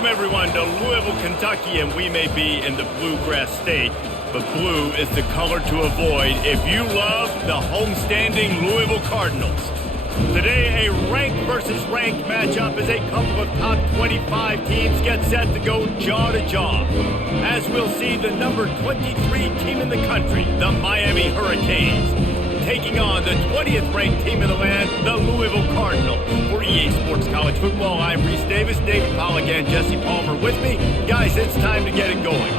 Welcome, everyone, to Louisville, Kentucky, and we may be in the Bluegrass State, but blue is the color to avoid if you love the homestanding Louisville Cardinals. Today, a ranked versus ranked matchup as a couple of top 25 teams get set to go jaw to jaw. As we'll see the number 23 team in the country, the Miami Hurricanes, taking on the 20th ranked team in the land, the Louisville Cardinals. For EA Sports College Football, I'm Reese Davis, David Pollock, and Jesse Palmer with me. Guys, it's time to get it going.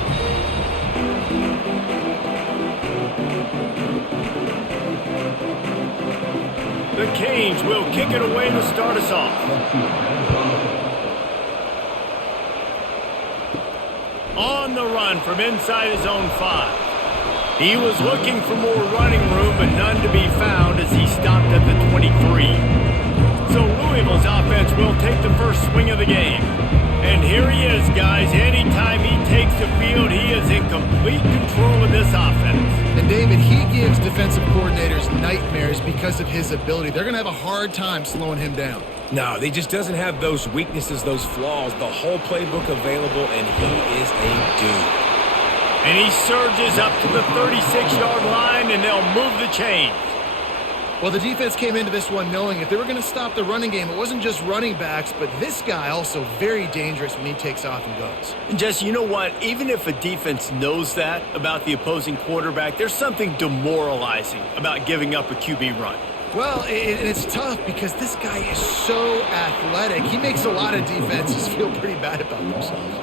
The Canes will kick it away to start us off. On the run from inside his own 5. He was looking for more running room, but none to be found as he stopped at the 23. So Louisville's offense will take the first swing of the game. And here he is, guys. Anytime he takes the field, he is in complete control of this offense. And David, he gives defensive coordinators nightmares because of his ability. They're going to have a hard time slowing him down. No, he just doesn't have those weaknesses, those flaws, the whole playbook available, and he is a dude. And he surges up to the 36-yard line, and they'll move the chains. Well, the defense came into this one knowing if they were going to stop the running game, it wasn't just running backs, but this guy also very dangerous when he takes off and goes. And Jesse, you know what? Even if a defense knows that about the opposing quarterback, there's something demoralizing about giving up a QB run. Well, it's tough because this guy is so athletic. He makes a lot of defenses feel pretty bad about themselves.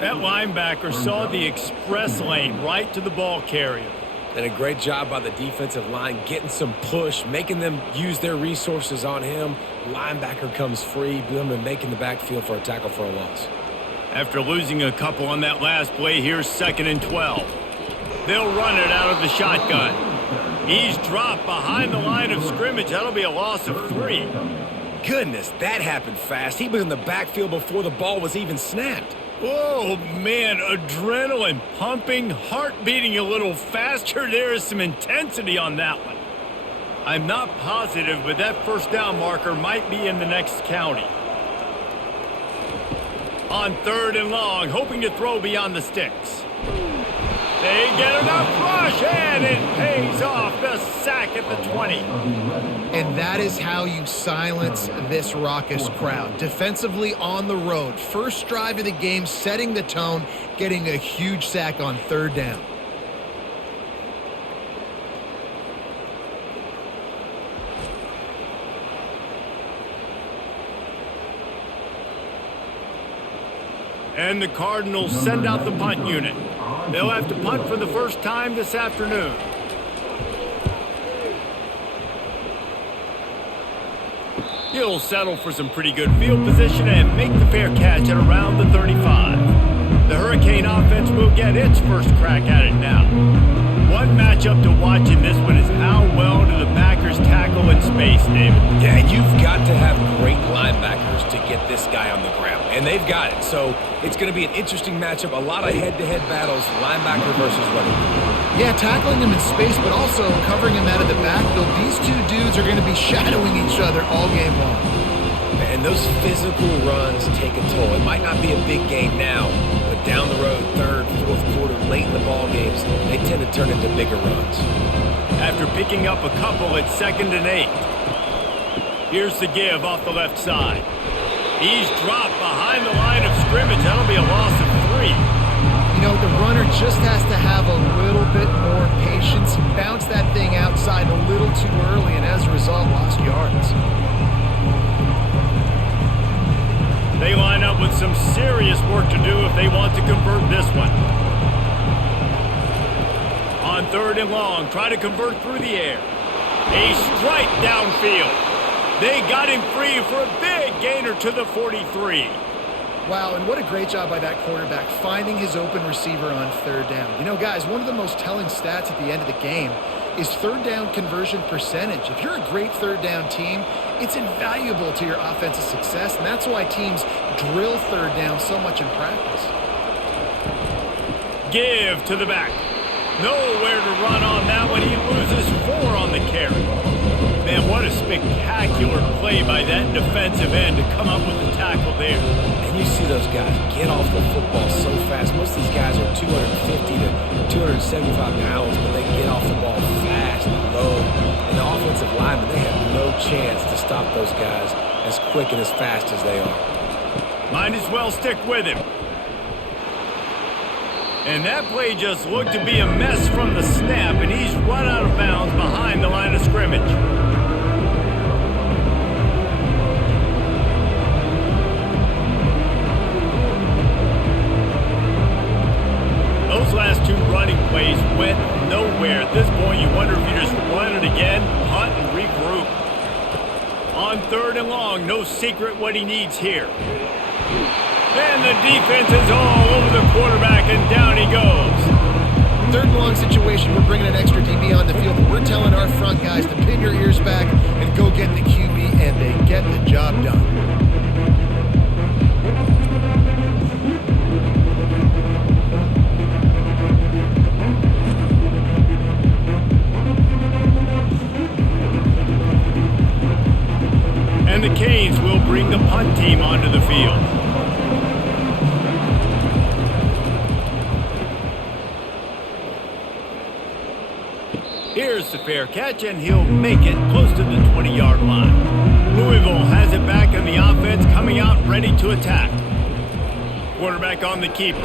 That linebacker saw the express lane right to the ball carrier. And a great job by the defensive line getting some push, making them use their resources on him. Linebacker comes free, boom, and making the backfield for a tackle for a loss. After losing a couple on that last play, here's 2nd and 12. They'll run it out of the shotgun. He's dropped behind the line of scrimmage. That'll be a loss of 3. Goodness, that happened fast. He was in the backfield before the ball was even snapped. Oh, man, adrenaline pumping, heart beating a little faster. There is some intensity on that one. I'm not positive, but that first down marker might be in the next county. On 3rd and long, hoping to throw beyond the sticks. They get enough rush, and it pays off. The sack at the 20. And that is how you silence this raucous crowd. Defensively on the road. First drive of the game, setting the tone, getting a huge sack on 3rd down. And the Cardinals send out the punt unit. They'll have to punt for the first time this afternoon. He'll settle for some pretty good field position and make the fair catch at around the 35. The Hurricane offense will get its first crack at it now. One matchup to watch in this one is how well do the backers tackle in space, David? Yeah, you've got to have great linebackers to get this guy on the ground, and they've got it. So it's going to be an interesting matchup, a lot of head-to-head battles, linebacker versus running back. Yeah, tackling him in space, but also covering him out of the backfield. These two dudes are going to be shadowing each other all game long. And those physical runs take a toll. It might not be a big game now, but down the road, 3rd, 4th quarter, late in the ball games, they tend to turn into bigger runs. After picking up a couple, it's 2nd and 8. Here's the give off the left side. He's dropped behind the line of scrimmage. That'll be a loss of 3. You know, the runner just has to have a little bit more patience. He bounced that thing outside a little too early, and as a result, lost yards. They line up with some serious work to do if they want to convert this one. On 3rd and long, try to convert through the air. A strike downfield. They got him free for a big gainer to the 43. Wow, and what a great job by that quarterback finding his open receiver on 3rd down. You know, guys, one of the most telling stats at the end of the game is 3rd down conversion percentage. If you're a great 3rd down team, it's invaluable to your offensive success, and that's why teams drill 3rd down so much in practice. Give to the back. Nowhere to run on that one. He loses 4 on the carry. Man, what a spectacular play by that defensive end to come up with the tackle there. And you see those guys get off the football so fast. Most of these guys are 250 to 275 pounds, but they get off the ball fast and low. And the offensive linemen, they have no chance to stop those guys as quick and as fast as they are. Might as well stick with him. And that play just looked to be a mess from the snap, and he's run out of bounds behind the line of scrimmage. Those last two running plays went nowhere. At this point, you wonder if you just run it again, punt, and regroup. On 3rd and long, no secret what he needs here. And the defense is all over the quarterback, and down he goes. 3rd and long situation, we're bringing an extra DB on the field. We're telling our front guys to pin your ears back and go get the QB, and they get the job done. And the Canes will bring the punt team onto the field. Here's the fair catch, and he'll make it close to the 20-yard line. Louisville has it back in the offense, coming out ready to attack. Quarterback on the keeper.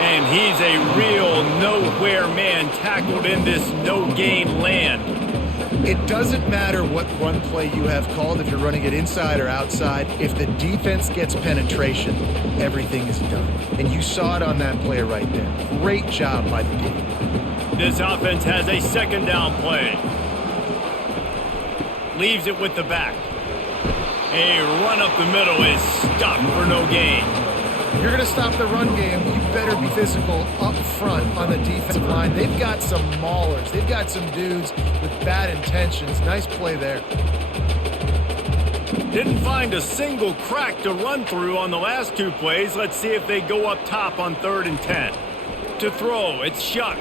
And he's a real nowhere man, tackled in this no-gain land. It doesn't matter what run play you have called, if you're running it inside or outside. If the defense gets penetration, everything is done. And you saw it on that play right there. Great job by the D. This offense has a 2nd down play. Leaves it with the back. A run up the middle is stopped for no gain. If you're going to stop the run game, you better be physical up front on the defensive line. They've got some maulers. They've got some dudes with bad intentions. Nice play there. Didn't find a single crack to run through on the last 2 plays. Let's see if they go up top on 3rd and 10. To throw, it's Shuck.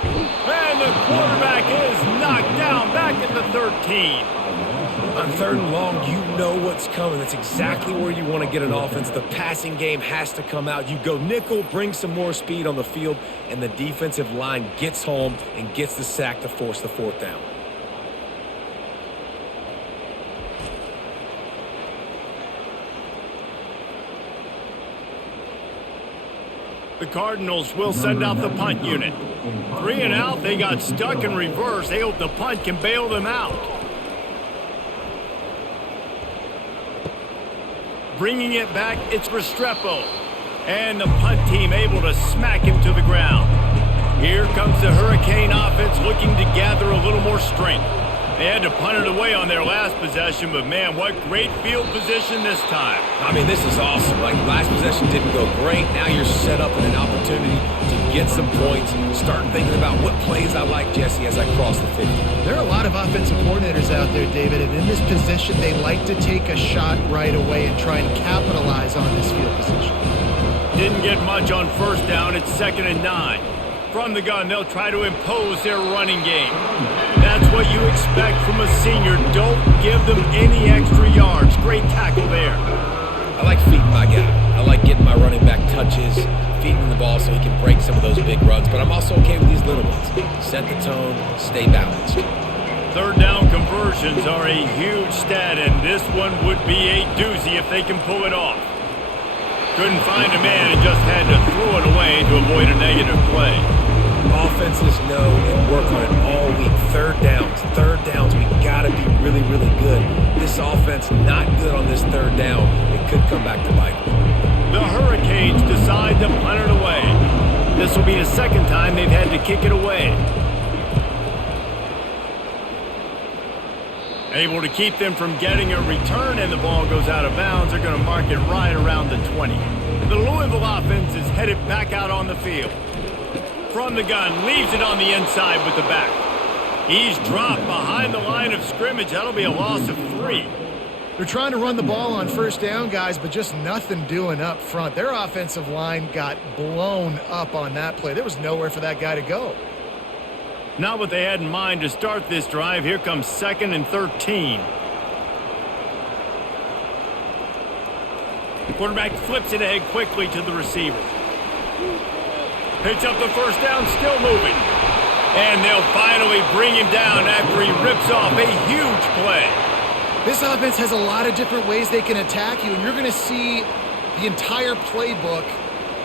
And the quarterback is knocked down back at the 13. On 3rd and long, you know what's coming. That's exactly where you want to get an offense. The passing game has to come out. You go nickel, bring some more speed on the field, and the defensive line gets home and gets the sack to force the 4th down. The Cardinals will send out the punt unit. 3 and out, they got stuck in reverse. They hope the punt can bail them out. Bringing it back, it's Restrepo. And the punt team able to smack him to the ground. Here comes the Hurricane offense looking to gather a little more strength. They had to punt it away on their last possession, but man, what great field position this time. I mean, this is awesome. Like, last possession didn't go great. Now you're set up in an opportunity to get some points. Start thinking about what plays I like, Jesse, as I cross the 50. There are a lot of offensive coordinators out there, David, and in this position, they like to take a shot right away and try and capitalize on this field position. Didn't get much on 1st down. It's 2nd and 9. From the gun, they'll try to impose their running game. That's what you expect from a senior. Don't give them any extra yards. Great tackle there. I like feeding my guy. I like getting my running back touches, feeding him the ball so he can break some of those big runs. But I'm also okay with these little ones. Set the tone, stay balanced. 3rd down conversions are a huge stat, and this one would be a doozy if they can pull it off. Couldn't find a man and just had to throw it away to avoid a negative play. Offenses know and work on it all week. 3rd downs, we gotta be really, really good. This offense not good on this 3rd down. It could come back to bite. The Hurricanes decide to punt it away. This will be the 2nd time they've had to kick it away. Able to keep them from getting a return, and the ball goes out of bounds. They're going to mark it right around the 20. The Louisville offense is headed back out on the field. From the gun, leaves it on the inside with the back. He's dropped behind the line of scrimmage. That'll be a loss of 3. They're trying to run the ball on 1st down, guys, but just nothing doing up front. Their offensive line got blown up on that play. There was nowhere for that guy to go. Not what they had in mind to start this drive. Here comes 2nd and 13. The quarterback flips it ahead quickly to the receiver. Picks up the first down, still moving. And they'll finally bring him down after he rips off a huge play. This offense has a lot of different ways they can attack you, and you're going to see the entire playbook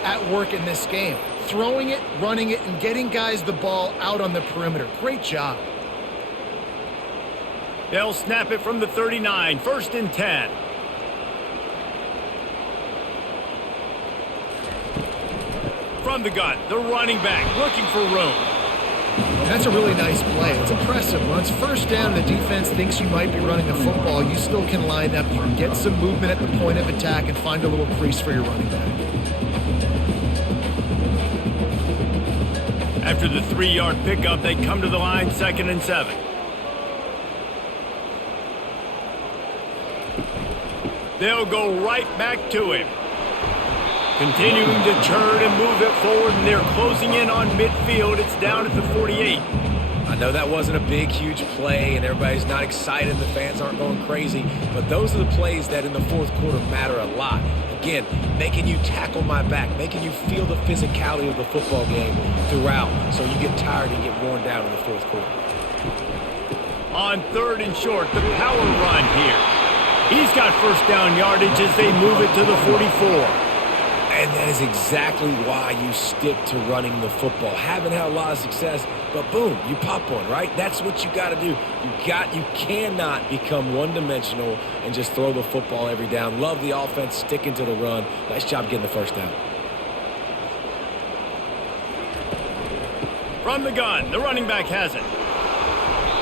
at work in this game. Throwing it, running it, and getting guys the ball out on the perimeter. Great job. They'll snap it from the 39, 1st and 10. From the gun, the running back looking for room. That's a really nice play. It's impressive. When it's 1st down and the defense thinks you might be running the football, you still can line up and get some movement at the point of attack and find a little crease for your running back. After the 3-yard pickup, they come to the line, 2nd and 7. They'll go right back to him. Continuing to turn and move it forward, and they're closing in on midfield. It's down at the 48. I know that wasn't a big, huge play, and everybody's not excited. The fans aren't going crazy. But those are the plays that in the 4th quarter matter a lot. Again, making you tackle my back, making you feel the physicality of the football game throughout, so you get tired and get worn down in the 4th quarter. On 3rd and short, the power run here. He's got first down yardage as they move it to the 44. And that is exactly why you stick to running the football. Haven't had a lot of success, but boom, you pop one, right? That's what you got to do. You cannot become one-dimensional and just throw the football every down. Love the offense, sticking to the run. Nice job getting the first down. From the gun, the running back has it.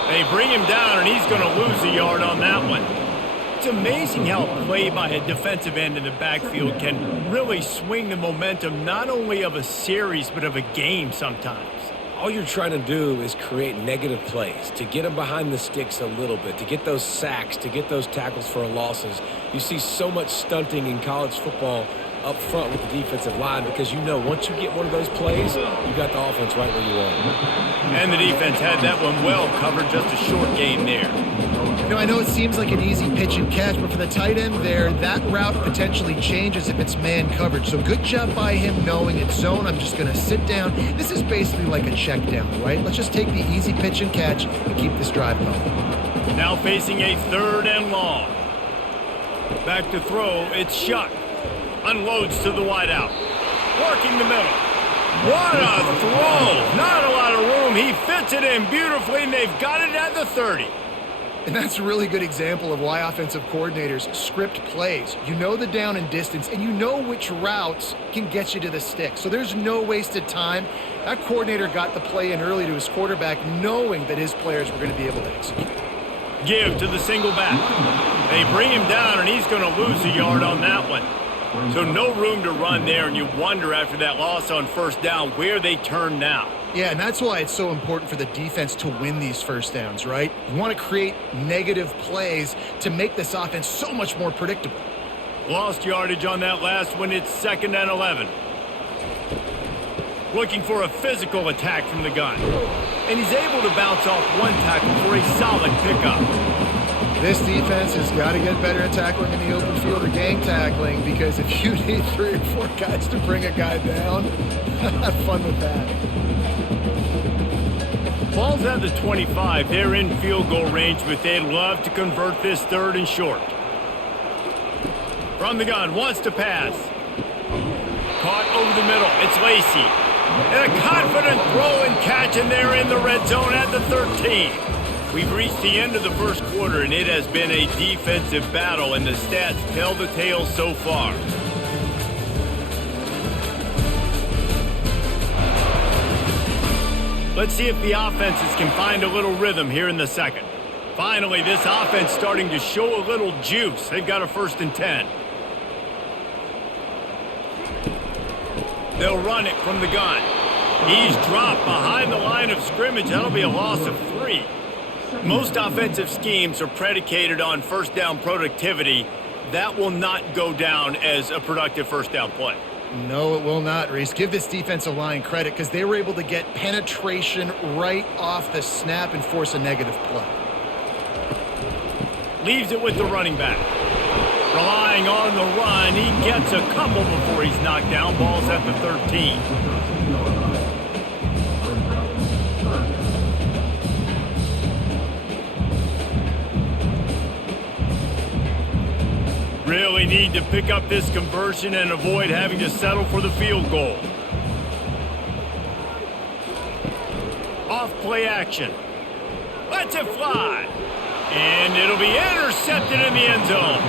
They bring him down, and he's going to lose a yard on that one. It's amazing how a play by a defensive end in the backfield can really swing the momentum not only of a series but of a game sometimes. All you're trying to do is create negative plays, to get them behind the sticks a little bit, to get those sacks, to get those tackles for losses. You see so much stunting in college football up front with the defensive line because you know once you get one of those plays, you got the offense right where you want it. And the defense had that one well covered, just a short game there. You know, I know it seems like an easy pitch and catch, but for the tight end there, that route potentially changes if it's man coverage. So good job by him knowing it's zone. I'm just going to sit down. This is basically like a check down, right? Let's just take the easy pitch and catch and keep this drive going. Now facing a 3rd and long. Back to throw, it's Shuck. Unloads to the wideout. Working the middle. What a throw! Not a lot of room. He fits it in beautifully, and they've got it at the 30. And that's a really good example of why offensive coordinators script plays. You know the down and distance, and you know which routes can get you to the stick. So there's no wasted time. That coordinator got the play in early to his quarterback, knowing that his players were going to be able to execute. Give to the single back. They bring him down, and he's going to lose a yard on that one. So no room to run there, and you wonder after that loss on 1st down where they turn now. Yeah, and that's why it's so important for the defense to win these first downs, right? You want to create negative plays to make this offense so much more predictable. Lost yardage on that last one. It's 2nd and 11. Looking for a physical attack from the gun. And he's able to bounce off one tackle for a solid pickup. This defense has got to get better at tackling in the open field or gang tackling, because if you need 3 or 4 guys to bring a guy down, have fun with that. Ball's at the 25. They're in field goal range, but they'd love to convert this 3rd and short. From the gun, wants to pass. Caught over the middle. It's Lacey. And a confident throw and catch, and they're in the red zone at the 13. We've reached the end of the 1st quarter, and it has been a defensive battle, and the stats tell the tale so far. Let's see if the offenses can find a little rhythm here in the 2nd. Finally, this offense starting to show a little juice. They've got a 1st and 10. They'll run it from the gun. He's dropped behind the line of scrimmage. That'll be a loss of 3. Most offensive schemes are predicated on 1st down productivity. That will not go down as a productive 1st down play. No, it will not, Reese. Give this defensive line credit because they were able to get penetration right off the snap and force a negative play. Leaves it with the running back. Relying on the run, he gets a couple before he's knocked down. Ball's at the 13. Really need to pick up this conversion and avoid having to settle for the field goal. Off play action. Lets it fly. And it'll be intercepted in the end zone.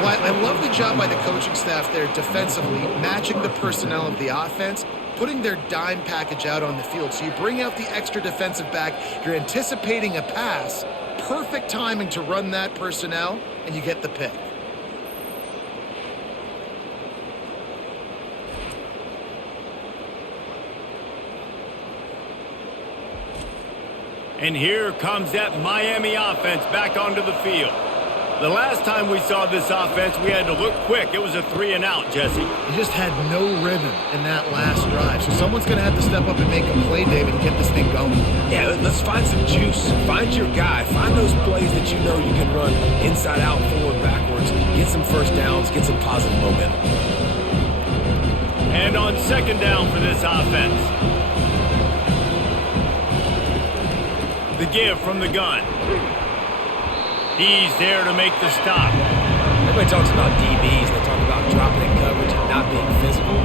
Well, I love the job by the coaching staff there defensively, matching the personnel of the offense, putting their dime package out on the field. So you bring out the extra defensive back, you're anticipating a pass, perfect timing to run that personnel, and you get the pick. And here comes that Miami offense back onto the field. The last time we saw this offense, we had to look quick. It was a 3-and-out, Jesse. You just had no rhythm in that last drive. So someone's going to have to step up and make a play, David, and get this thing going. Yeah, let's find some juice. Find your guy. Find those plays that you know you can run inside out, forward, backwards. Get some first downs. Get some positive momentum. And on second down for this offense. The give from the gun. He's there to make the stop. Everybody talks about DBs. They talk about dropping in coverage and not being physical.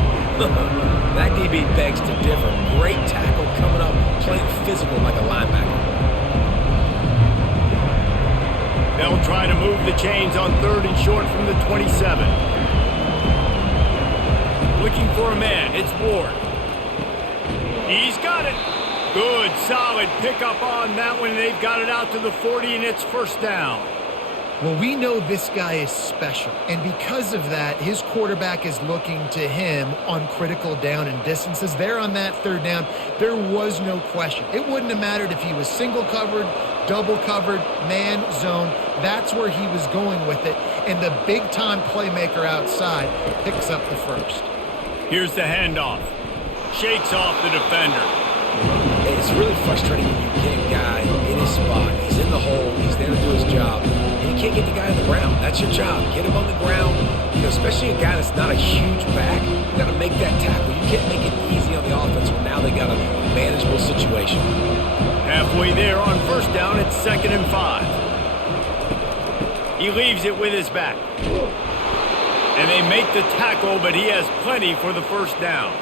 That DB begs to differ. Great tackle coming up, playing physical like a linebacker. They'll try to move the chains on third and short from the 27. Looking for a man. It's Ward. He's got it. Good, solid pickup on that one. They've got it out to the 40, and it's first down. Well, we know this guy is special, and because of that, his quarterback is looking to him on critical down and distances. There on that third down, there was no question. It wouldn't have mattered if he was single covered, double covered, man, zone. That's where he was going with it, and the big-time playmaker outside picks up the first. Here's the handoff. Shakes off the defender. It's really frustrating when you get a guy in his spot. He's in the hole. He's there to do his job. And you can't get the guy on the ground. That's your job. Get him on the ground. You know, especially a guy that's not a huge back. You got to make that tackle. You can't make it easy on the offense when now they got a manageable situation. Halfway there on first down, it's 2nd and 5. He leaves it with his back. And they make the tackle, but he has plenty for the first down.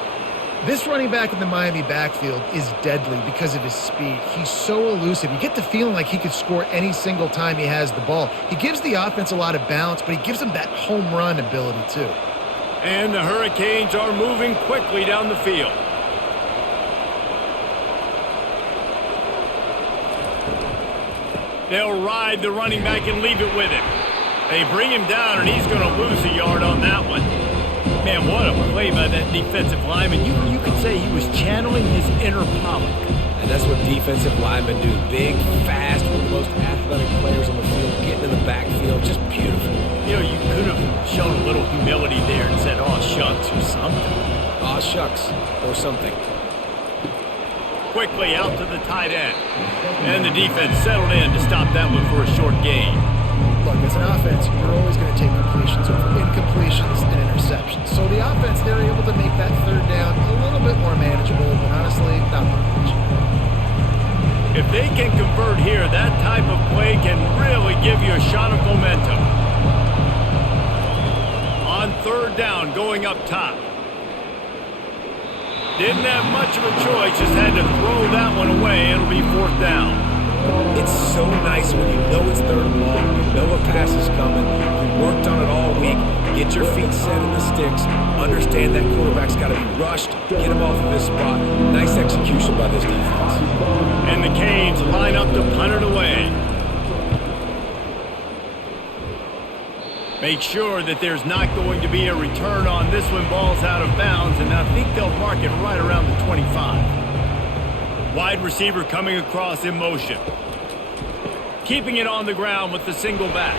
This running back in the Miami backfield is deadly because of his speed. He's so elusive. You get the feeling like he could score any single time he has the ball. He gives the offense a lot of balance, but he gives them that home run ability too. And the Hurricanes are moving quickly down the field. They'll ride the running back and leave it with him. They bring him down, and he's going to lose a yard on that one. Man, what a play by that defensive lineman. You could say he was channeling his inner Pollock. And that's what defensive linemen do. Big, fast, one of the most athletic players on the field, getting in the backfield, just beautiful. You know, you could have shown a little humility there and said, "Aw, shucks," or something. Aw, shucks, or something. Quickly out to the tight end. And the defense settled in to stop that one for a short gain. Look, as an offense, you're always going to take completions over incompletions and interceptions. So the offense, they're able to make that third down a little bit more manageable, but honestly, not much. If they can convert here, that type of play can really give you a shot of momentum. On third down, going up top. Didn't have much of a choice, just had to throw that one away. It'll be 4th down. It's so nice when you know it's third and long, you know a pass is coming, you worked on it all week, get your feet set in the sticks, understand that quarterback's got to be rushed, get him off of this spot. Nice execution by this defense. And the Canes line up to punt it away. Make sure that there's not going to be a return on this when ball's out of bounds, and I think they'll mark it right around the 25. Wide receiver coming across in motion. Keeping it on the ground with the single back.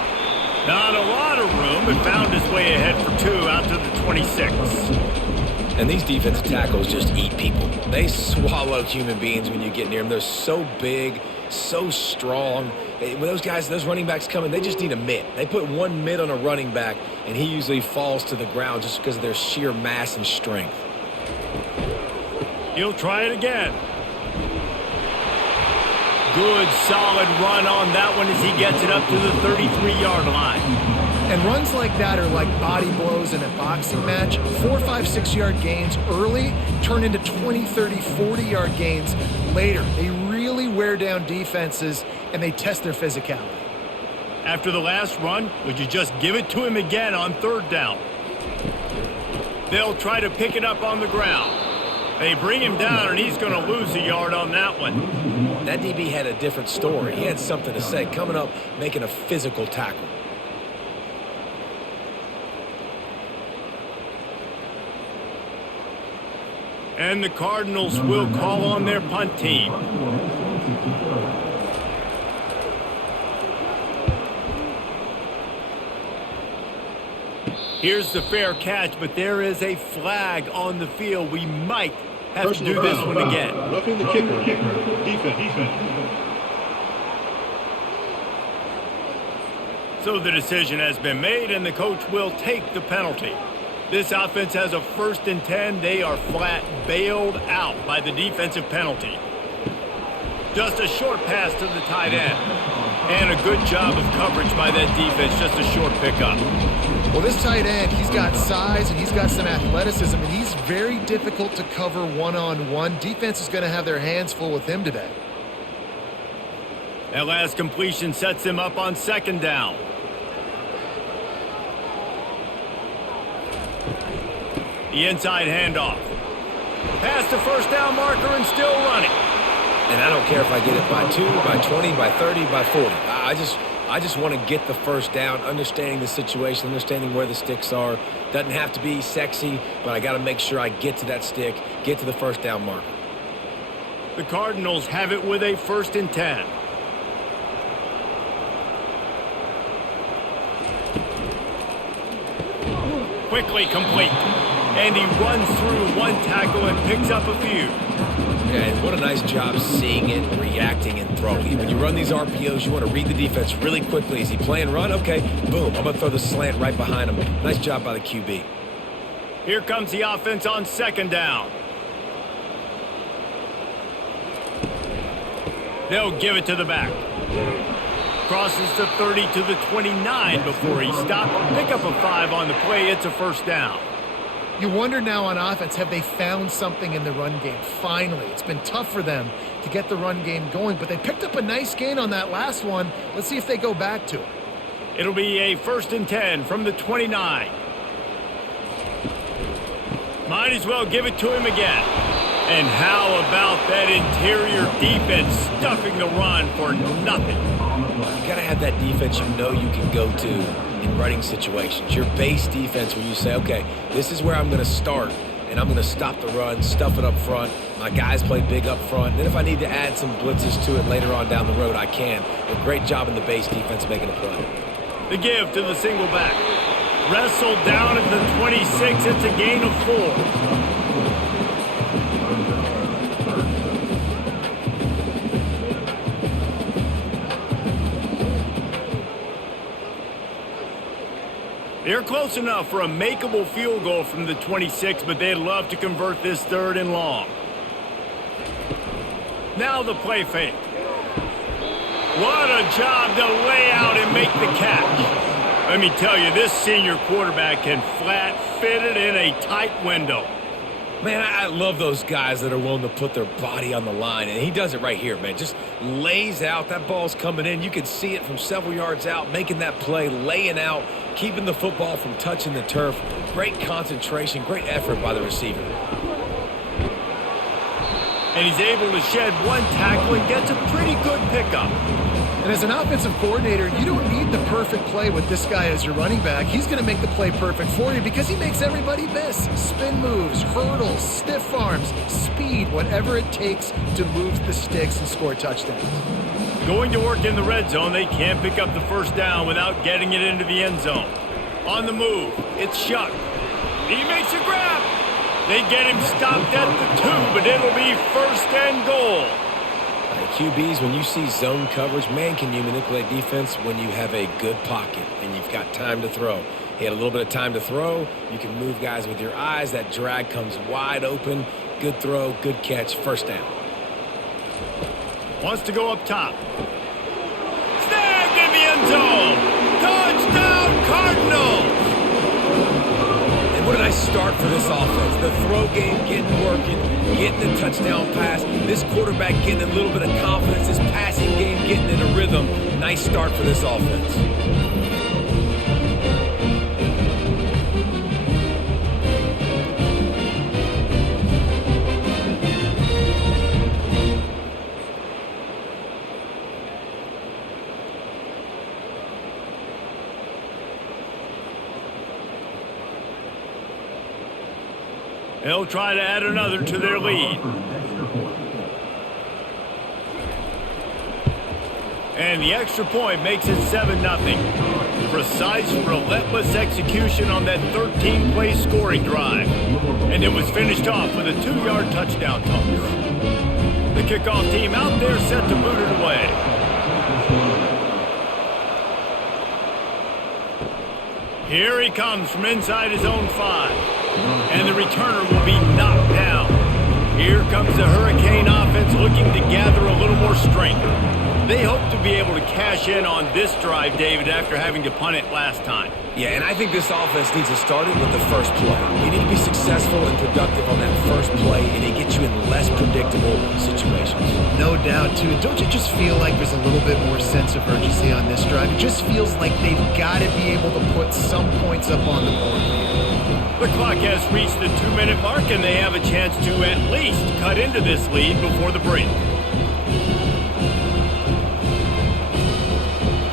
Not a lot of room, but found his way ahead for 2 out to the 26. And these defensive tackles just eat people. They swallow human beings when you get near them. They're so big, so strong. When those guys, those running backs come in, they just need a mitt. They put one mitt on a running back, and he usually falls to the ground just because of their sheer mass and strength. He'll try it again. Good, solid run on that one as he gets it up to the 33-yard line. And runs like that are like body blows in a boxing match. 4, 5, 6-yard gains early turn into 20, 30, 40-yard gains later. They really wear down defenses, and they test their physicality. After the last run, would you just give it to him again on 3rd down? They'll try to pick it up on the ground. They bring him down, and he's going to lose a yard on that one. That DB had a different story. He had something to say, coming up, making a physical tackle. And the Cardinals will call on their punt team. Here's the fair catch, but there is a flag on the field. We might have to do this one again. Roughing the kicker. Defense. So the decision has been made, and the coach will take the penalty. This offense has a 1st and 10. They are flat bailed out by the defensive penalty. Just a short pass to the tight end. And a good job of coverage by that defense. Just a short pickup. Well, this tight end, he's got size and he's got some athleticism, and he's very difficult to cover one-on-one. Defense is going to have their hands full with him today. That last completion sets him up on 2nd down. The inside handoff. Past the 1st down marker and still running. And I don't care if I get it by 2, by 20, by 30, by 40. I just want to get the 1st down, understanding the situation, understanding where the sticks are. Doesn't have to be sexy, but I got to make sure I get to that stick, get to the 1st down marker. The Cardinals have it with a 1st and 10. Quickly complete. And he runs through one tackle and picks up a few. Yeah, and what a nice job seeing it, reacting, and throwing. When you run these RPOs, you want to read the defense really quickly. Is he playing run? Okay, boom. I'm going to throw the slant right behind him. Nice job by the QB. Here comes the offense on 2nd down. They'll give it to the back. Crosses the 30 to the 29 before he stopped. Pick up a 5 on the play. It's a 1st down. You wonder now on offense, have they found something in the run game? Finally, it's been tough for them to get the run game going, but they picked up a nice gain on that last one. Let's see if they go back to it. It'll be a 1st and 10 from the 29. Might as well give it to him again. And how about that interior defense stuffing the run for nothing? You got to have that defense you know you can go to in running situations. Your base defense where you say, okay, this is where I'm going to start, and I'm going to stop the run, stuff it up front. My guys play big up front. Then if I need to add some blitzes to it later on down the road, I can. A great job in the base defense making a play. The give to the single back. Wrestled down at the 26. It's a gain of 4. They're close enough for a makeable field goal from the 26, but they'd love to convert this 3rd and long. Now the play fake. What a job to lay out and make the catch. Let me tell you, this senior quarterback can flat fit it in a tight window. Man, I love those guys that are willing to put their body on the line, and he does it right here, man. Just lays out. That ball's coming in. You can see it from several yards out, making that play, laying out, keeping the football from touching the turf. Great concentration, great effort by the receiver. And he's able to shed one tackle and gets a pretty good pickup. And as an offensive coordinator, you don't need the perfect play with this guy as your running back. He's going to make the play perfect for you because he makes everybody miss. Spin moves, hurdles, stiff arms, speed, whatever it takes to move the sticks and score touchdowns. Going to work in the red zone, they can't pick up the first down without getting it into the end zone. On the move, it's Shuck. He makes a grab. They get him stopped at the 2, but it'll be first and goal. QBs, when you see zone coverage, man, can you manipulate defense when you have a good pocket and you've got time to throw. He had a little bit of time to throw. You can move guys with your eyes. That drag comes wide open. Good throw, good catch, first down. Wants to go up top. Snagged in the end zone. Touchdown, Cardinals. And what a nice start for this offense. The throw game getting working, getting the touchdown pass. This quarterback getting a little bit of confidence. This passing game getting in a rhythm. Nice start for this offense. They'll try to add another to their lead. And the extra point makes it 7-0. Precise, relentless execution on that 13-play scoring drive. And it was finished off with a 2-yard touchdown toss. The kickoff team out there set to boot it away. Here he comes from inside his own 5. And the returner will be knocked down. Here comes the Hurricane offense looking to gather a little more strength. They hope to be able to cash in on this drive, David, after having to punt it last time. Yeah, and I think this offense needs to start it with the first play. You need to be successful and productive on that first play, and it gets you in less predictable situations. No doubt, too. Don't you just feel like there's a little bit more sense of urgency on this drive? It just feels like they've got to be able to put some points up on the board here. The clock has reached the 2-minute mark, and they have a chance to at least cut into this lead before the break.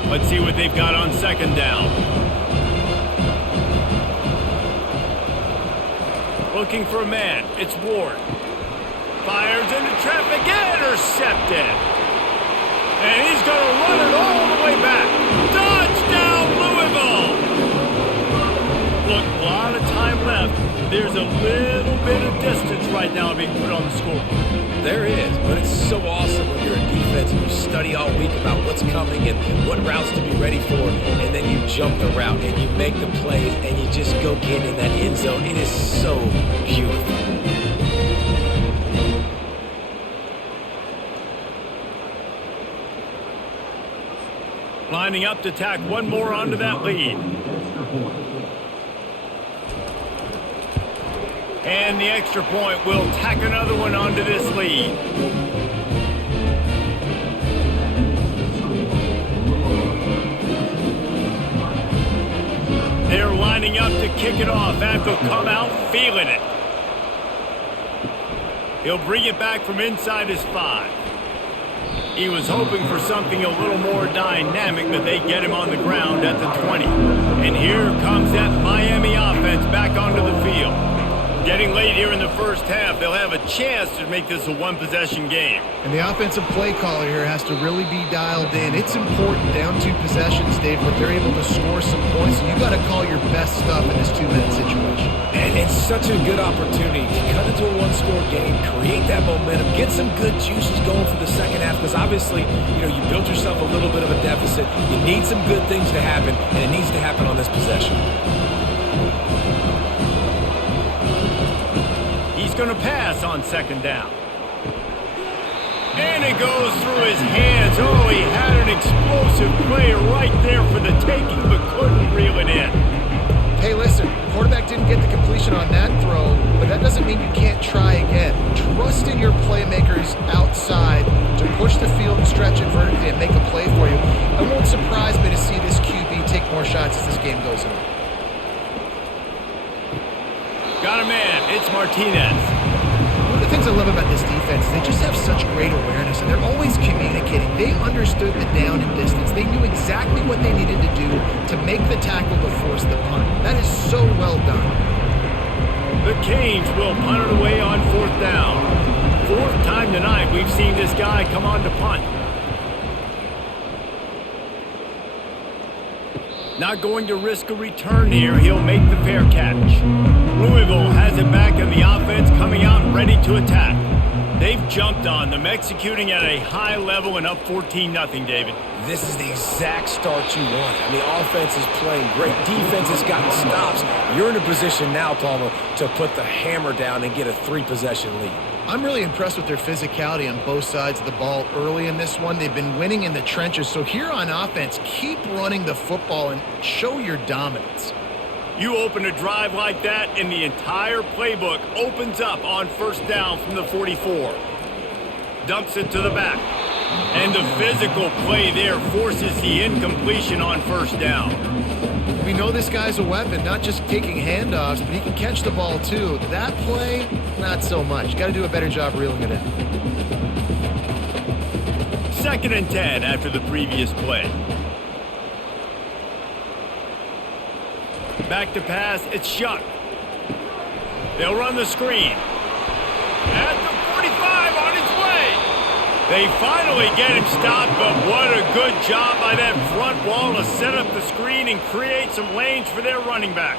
Let's see what they've got on second down. Looking for a man. It's Ward. Fires into traffic. Intercepted. And he's going to run it all the way back. Touchdown, Louisville! Look, a lot of time left. There's a little bit of distance right now being put on the scoreboard. There is, but it's so awesome when you're a defense and you study all week about what's coming and what routes to be ready for, and then you jump the route and you make the plays and you just go get in that end zone. It is so beautiful. Lining up to tack one more onto that lead. And the extra point will tack another one onto this lead. They're lining up to kick it off. That will come out feeling it. He'll bring it back from inside his 5. He was hoping for something a little more dynamic, but they get him on the ground at the 20. And here comes that Miami offense back onto the field. Getting late here in the first half, they'll have a chance to make this a one-possession game. And the offensive play caller here has to really be dialed in. It's important down 2 possessions, Dave, but they're able to score some points. You got to call your best stuff in this 2-minute situation. And it's such a good opportunity to cut into a one-score game, create that momentum, get some good juices going for the second half, because obviously, you built yourself a little bit of a deficit. You need some good things to happen, and it needs to happen on this possession. He's going to pass on second down. And it goes through his hands. Oh, he had an explosive play right there for the taking, but couldn't reel it in. Hey, listen, quarterback didn't get the completion on that throw, but that doesn't mean you can't try again. Trust in your playmakers outside to push the field and stretch it vertically and make a play for you. It won't surprise me to see this QB take more shots as this game goes on. Got a man. It's Martinez. One of the things I love about this defense is they just have such great awareness, and they're always communicating. They understood the down and distance. They knew exactly what they needed to do to make the tackle to force the punt. That is so well done. The Canes will punt it away on 4th down. 4th time tonight we've seen this guy come on to punt. Not going to risk a return here. He'll make the fair catch. Louisville has it back in the offense, coming out ready to attack. They've jumped on them, executing at a high level and up 14-0, David. This is the exact start you want. I mean, offense is playing great. Defense has gotten stops. You're in a position now, Palmer, to put the hammer down and get a 3-possession lead. I'm really impressed with their physicality on both sides of the ball early in this one. They've been winning in the trenches. So here on offense, keep running the football and show your dominance. You open a drive like that, and the entire playbook opens up on first down from the 44. Dumps it to the back. And the physical play there forces the incompletion on first down. We know this guy's a weapon, not just taking handoffs, but he can catch the ball too. That play, not so much. Got to do a better job reeling it in. 2nd and 10 after the previous play. Back to pass, it's Shuck. They'll run the screen. At the 45 on his way. They finally get him stopped, but what a good job by that front wall to set up the screen and create some lanes for their running back.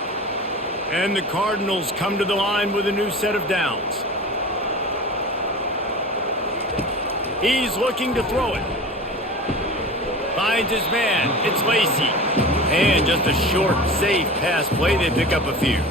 And the Cardinals come to the line with a new set of downs. He's looking to throw it. Finds his man. It's Lacey. And just a short, safe pass play. They pick up a few.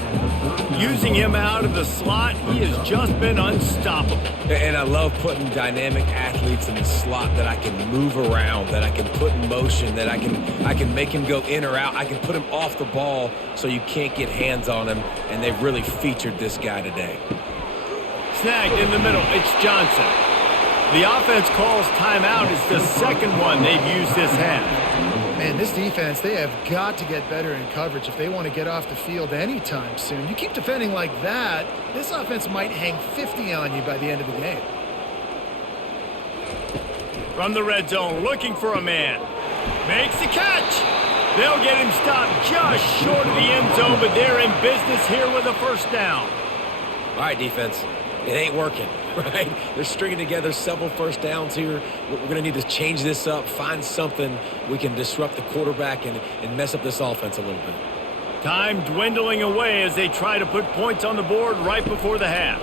Using him out of the slot, he has just been unstoppable. And I love putting dynamic athletes in the slot that I can move around, that I can put in motion, that I can make him go in or out. I can put him off the ball so you can't get hands on him, and they've really featured this guy today. Snagged in the middle. It's Johnson. The offense calls timeout. It's the second one they've used this half. Man, this defense, they have got to get better in coverage if they want to get off the field anytime soon. You keep defending like that, this offense might hang 50 on you by the end of the game. From the red zone, looking for a man. Makes the catch. They'll get him stopped just short of the end zone, but they're in business here with a first down. All right, defense. It ain't working, right? They're stringing together several first downs here. We're going to need to change this up, find something we can disrupt the quarterback and mess up this offense a little bit. Time dwindling away as they try to put points on the board right before the half.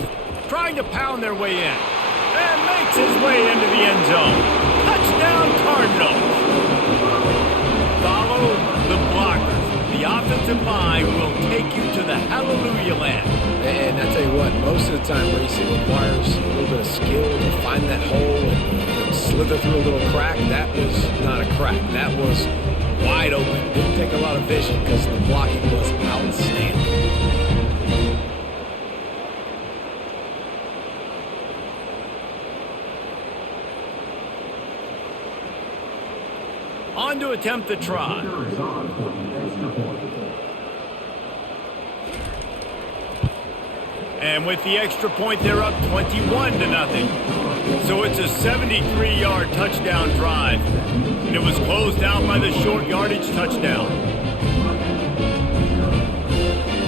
Trying to pound their way in. And makes his way into the end zone. Touchdown, Cardinals. Follow the blockers. The offensive line will take you to the hallelujah land. And I tell you what, most of the time, Reese, it requires a little bit of skill to find that hole and slither through a little crack. That was not a crack. That was wide open. Didn't take a lot of vision because the blocking was outstanding. On to attempt the try. And with the extra point, they're up 21-0. So it's a 73-yard touchdown drive. And it was closed out by the short yardage touchdown.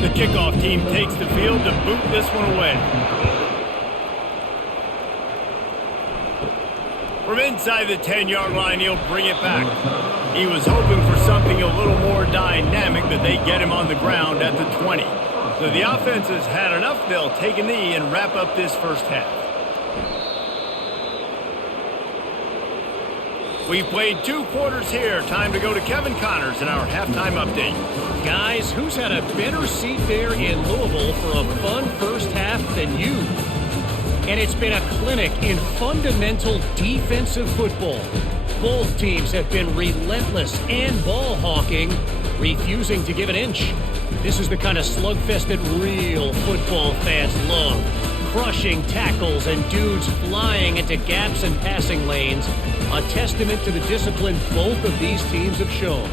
The kickoff team takes the field to boot this one away. From inside the 10-yard line, he'll bring it back. He was hoping for something a little more dynamic, but they get him on the ground at the 20. So the offense has had enough. They'll take a knee and wrap up this first half. We've played 2 quarters here. Time to go to Kevin Connors in our halftime update. Guys, who's had a better seat there in Louisville for a fun first half than you? And it's been a clinic in fundamental defensive football. Both teams have been relentless and ball hawking, refusing to give an inch. This is the kind of slugfest that real football fans love. Crushing tackles and dudes flying into gaps and passing lanes. A testament to the discipline both of these teams have shown.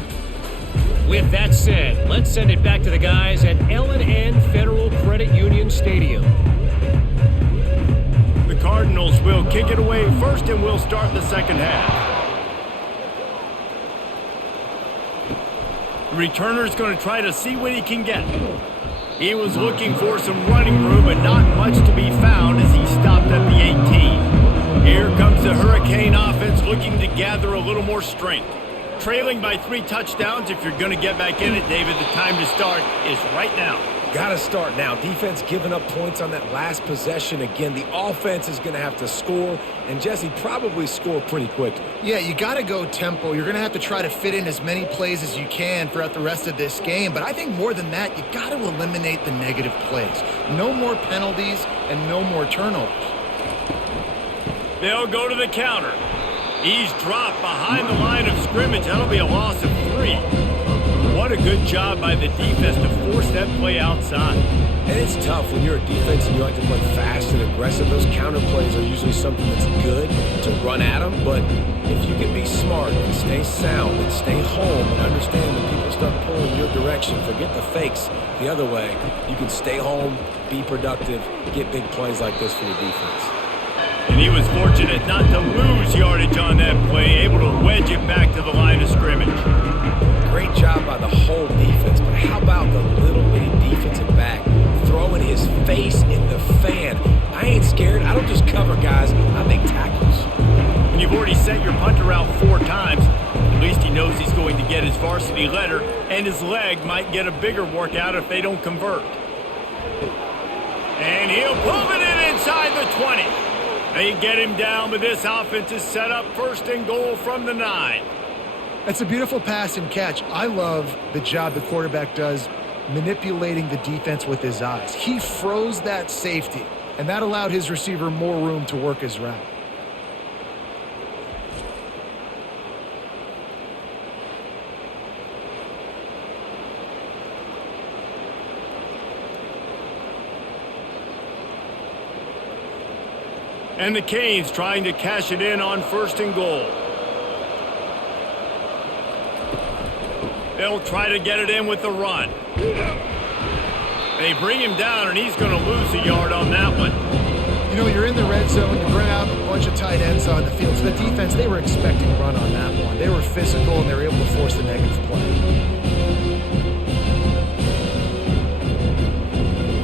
With that said, let's send it back to the guys at L&N Federal Credit Union Stadium. The Cardinals will kick it away first, and we'll start the second half. The returner's going to try to see what he can get. He was looking for some running room, but not much to be found as he stopped at the 18. Here comes the Hurricane offense looking to gather a little more strength. Trailing by 3 touchdowns. If you're going to get back in it, David, the time to start is right now. Got to start now. Defense giving up points on that last possession. Again, the offense is going to have to score, and Jesse probably score pretty quickly. Yeah, you got to go tempo. You're going to have to try to fit in as many plays as you can throughout the rest of this game. But I think more than that, you got to eliminate the negative plays. No more penalties and no more turnovers. They'll go to the counter. He's dropped behind the line of scrimmage. That'll be a loss of 3. What a good job by the defense to force that play outside. And it's tough when you're a defense and you like to play fast and aggressive. Those counter plays are usually something that's good to run at them. But if you can be smart and stay sound and stay home and understand when people start pulling your direction, forget the fakes the other way, you can stay home, be productive, get big plays like this for the defense. And he was fortunate not to lose yardage on that play, able to wedge it back to the line of scrimmage. Great job by the whole defense, but how about the little bitty defensive back throwing his face in the fan? I ain't scared. I don't just cover guys. I make tackles. When you've already sent your punter out 4 times, at least he knows he's going to get his varsity letter, and his leg might get a bigger workout if they don't convert. And he'll pull it in inside the 20. They get him down, but this offense is set up 1st and goal from the 9. That's a beautiful pass and catch. I love the job the quarterback does manipulating the defense with his eyes. He froze that safety, and that allowed his receiver more room to work his route. And the Canes trying to cash it in on 1st and goal. They'll try to get it in with the run. They bring him down, and he's going to lose a yard on that one. You know, you're in the red zone, you bring out a bunch of tight ends on the field. So the defense, they were expecting a run on that one. They were physical, and they were able to force the negative play.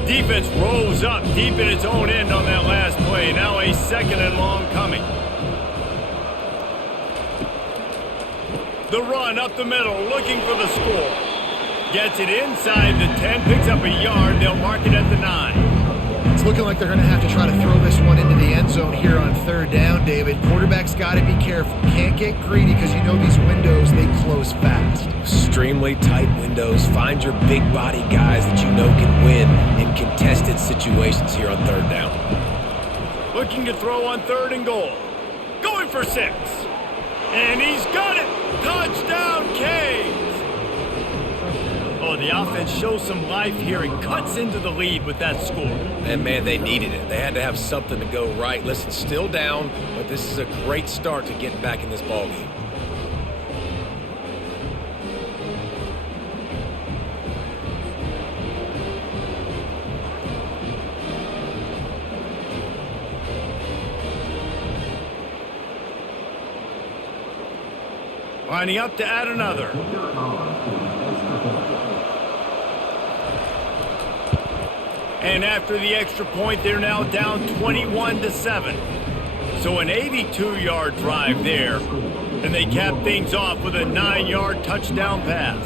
Defense rolls up deep in its own end on that last play. Now a 2nd and long coming. The run up the middle, looking for the score. Gets it inside the 10, picks up a yard. They'll mark it at the 9. It's looking like they're going to have to try to throw this one into the end zone here on 3rd down, David. Quarterback's got to be careful. Can't get greedy because you know these windows, they close fast. Extremely tight windows. Find your big body guys that you know can win in contested situations here on 3rd down. Looking to throw on 3rd and goal. Going for 6. And he's got it. Touchdown, Canes. Oh, the offense shows some life here and cuts into the lead with that score. And, man, they needed it. They had to have something to go right. Listen, still down, but this is a great start to getting back in this ballgame. Lining up to add another. And after the extra point, they're now down 21-7. So an 82-yard drive there. And they cap things off with a 9-yard touchdown pass.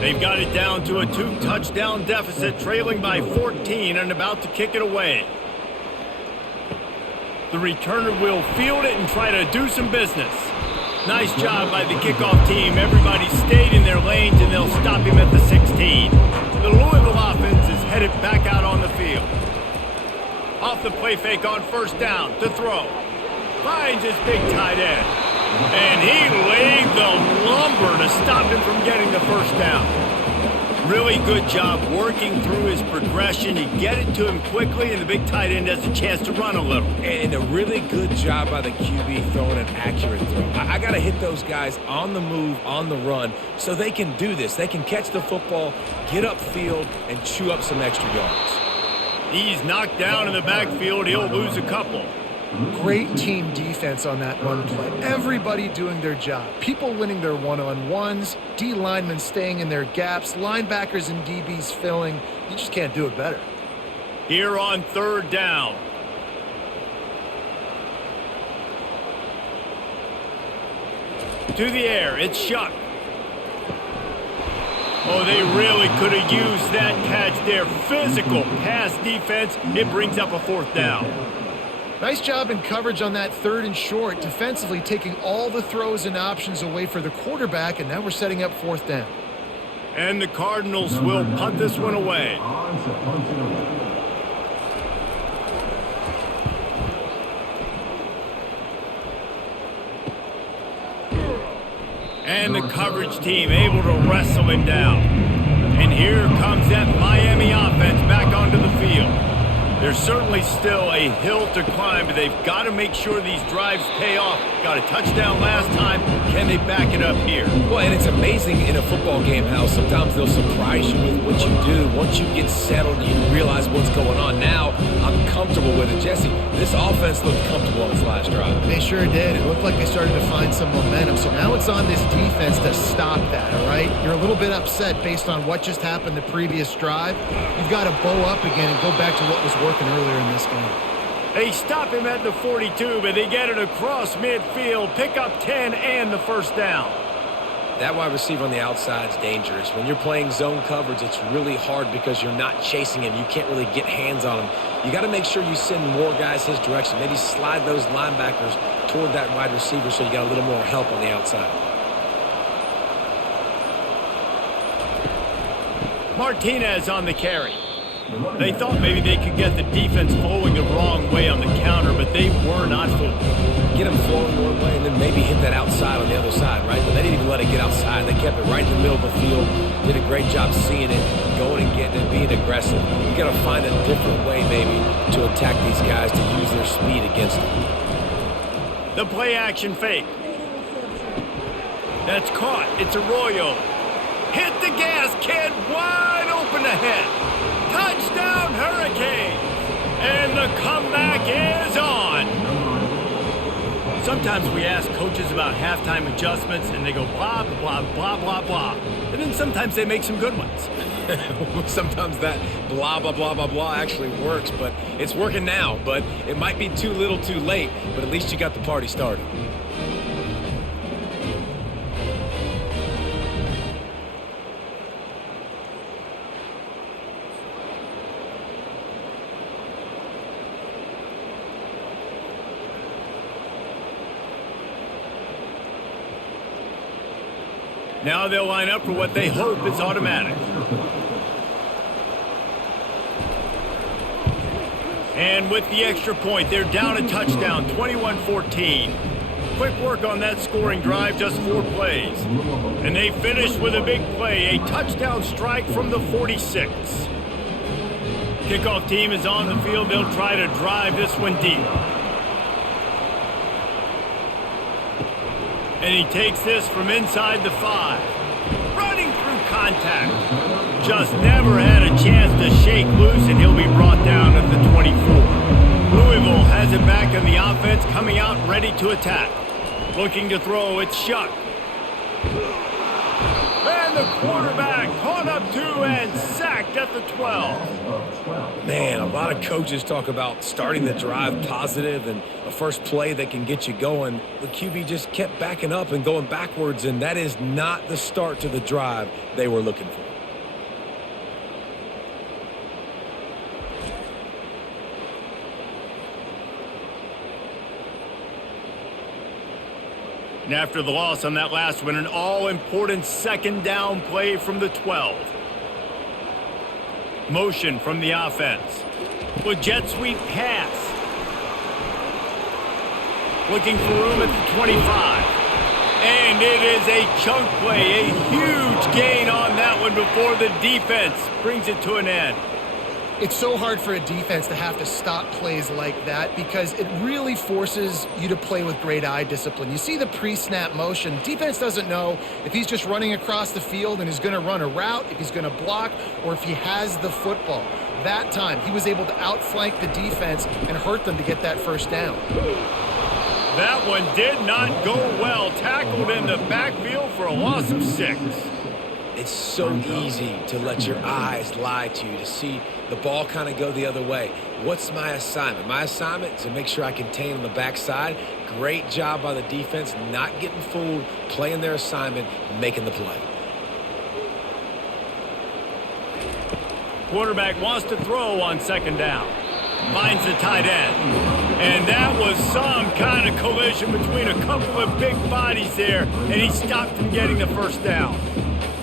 They've got it down to a 2-touchdown deficit, trailing by 14 and about to kick it away. The returner will field it and try to do some business. Nice job by the kickoff team. Everybody stayed in their lanes, and they'll stop him at the 16. The Louisville offense is headed back out on the field. Off the play fake on 1st down to throw. Finds his big tight end. And he laid the lumber to stop him from getting the 1st down. Really good job working through his progression. You get it to him quickly, and the big tight end has a chance to run a little. And a really good job by the QB throwing an accurate throw. I got to hit those guys on the move, on the run, so they can do this. They can catch the football, get upfield, and chew up some extra yards. He's knocked down in the backfield. He'll lose a couple. Great team defense on that run play. Everybody doing their job. People winning their one-on-ones, D linemen staying in their gaps, linebackers and DBs filling. You just can't do it better. Here on 3rd down. To the air, it's Shuck. Oh, they really could have used that catch there. Physical pass defense. It brings up a 4th down. Nice job in coverage on that 3rd and short, defensively taking all the throws and options away for the quarterback, and now we're setting up 4th down. And the Cardinals will punt this one away. And the coverage team able to wrestle him down. And here comes that Miami offense back onto the field. There's certainly still a hill to climb, but they've got to make sure these drives pay off. Got a touchdown last time. Can they back it up here? Well, and it's amazing in a football game how sometimes they'll surprise you with what you do. Once you get settled, you realize what's going on. Now, I'm comfortable with it. Jesse, this offense looked comfortable on this last drive. They sure did. It looked like they started to find some momentum. So now it's on this defense to stop that, all right? You're a little bit upset based on what just happened the previous drive. You've got to bow up again and go back to what was working earlier in this game. They stop him at the 42, but they get it across midfield, pick up 10 and the 1st down. That wide receiver on the outside is dangerous. When you're playing zone coverage, it's really hard because you're not chasing him. You can't really get hands on him. You got to make sure you send more guys his direction. Maybe slide those linebackers toward that wide receiver so you got a little more help on the outside. Martinez on the carry. They thought maybe they could get the defense flowing the wrong way on the counter, but they were not fooled. Get them flowing one way and then maybe hit that outside on the other side, right? But they didn't even let it get outside. They kept it right in the middle of the field. Did a great job seeing it, going and getting it, being aggressive. You got to find a different way maybe to attack these guys to use their speed against them. The play action fake. That's caught. It's Arroyo. Hit the gas, kid. Wide open ahead. Touchdown Hurricanes! And the comeback is on! Sometimes we ask coaches about halftime adjustments and they go blah, blah, blah, blah, blah. And then sometimes they make some good ones. Sometimes that blah, blah, blah, blah, blah actually works, but it's working now. But it might be too little too late, but at least you got the party started. Now they'll line up for what they hope is automatic. And with the extra point, they're down a touchdown, 21-14. Quick work on that scoring drive, just 4 plays. And they finish with a big play, a touchdown strike from the 46. Kickoff team is on the field. They'll try to drive this one deep. And he takes this from inside the 5. Running through contact. Just never had a chance to shake loose, and he'll be brought down at the 24. Louisville has it back in the offense, coming out ready to attack. Looking to throw, it's Shuck. And the quarterback caught up 2 and sacked at the 12. Man, a lot of coaches talk about starting the drive positive and a first play that can get you going. The QB just kept backing up and going backwards, and that is not the start to the drive they were looking for. And after the loss on that last one, an all-important 2nd down play from the 12. Motion from the offense. With jet sweep pass. Looking for room at the 25. And it is a chunk play, a huge gain on that one before the defense brings it to an end. It's so hard for a defense to have to stop plays like that because it really forces you to play with great eye discipline. You see the pre-snap motion. Defense doesn't know if he's just running across the field and is going to run a route, if he's going to block, or if he has the football. That time, he was able to outflank the defense and hurt them to get that 1st down. That one did not go well. Tackled in the backfield for a loss of 6. It's so easy to let your eyes lie to you, to see the ball kind of go the other way. What's my assignment? My assignment is to make sure I contain on the backside, Great job by the defense, not getting fooled, playing their assignment, making the play. Quarterback wants to throw on second down. Finds the tight end. And that was some kind of collision between a couple of big bodies there, and he stopped from getting the first down.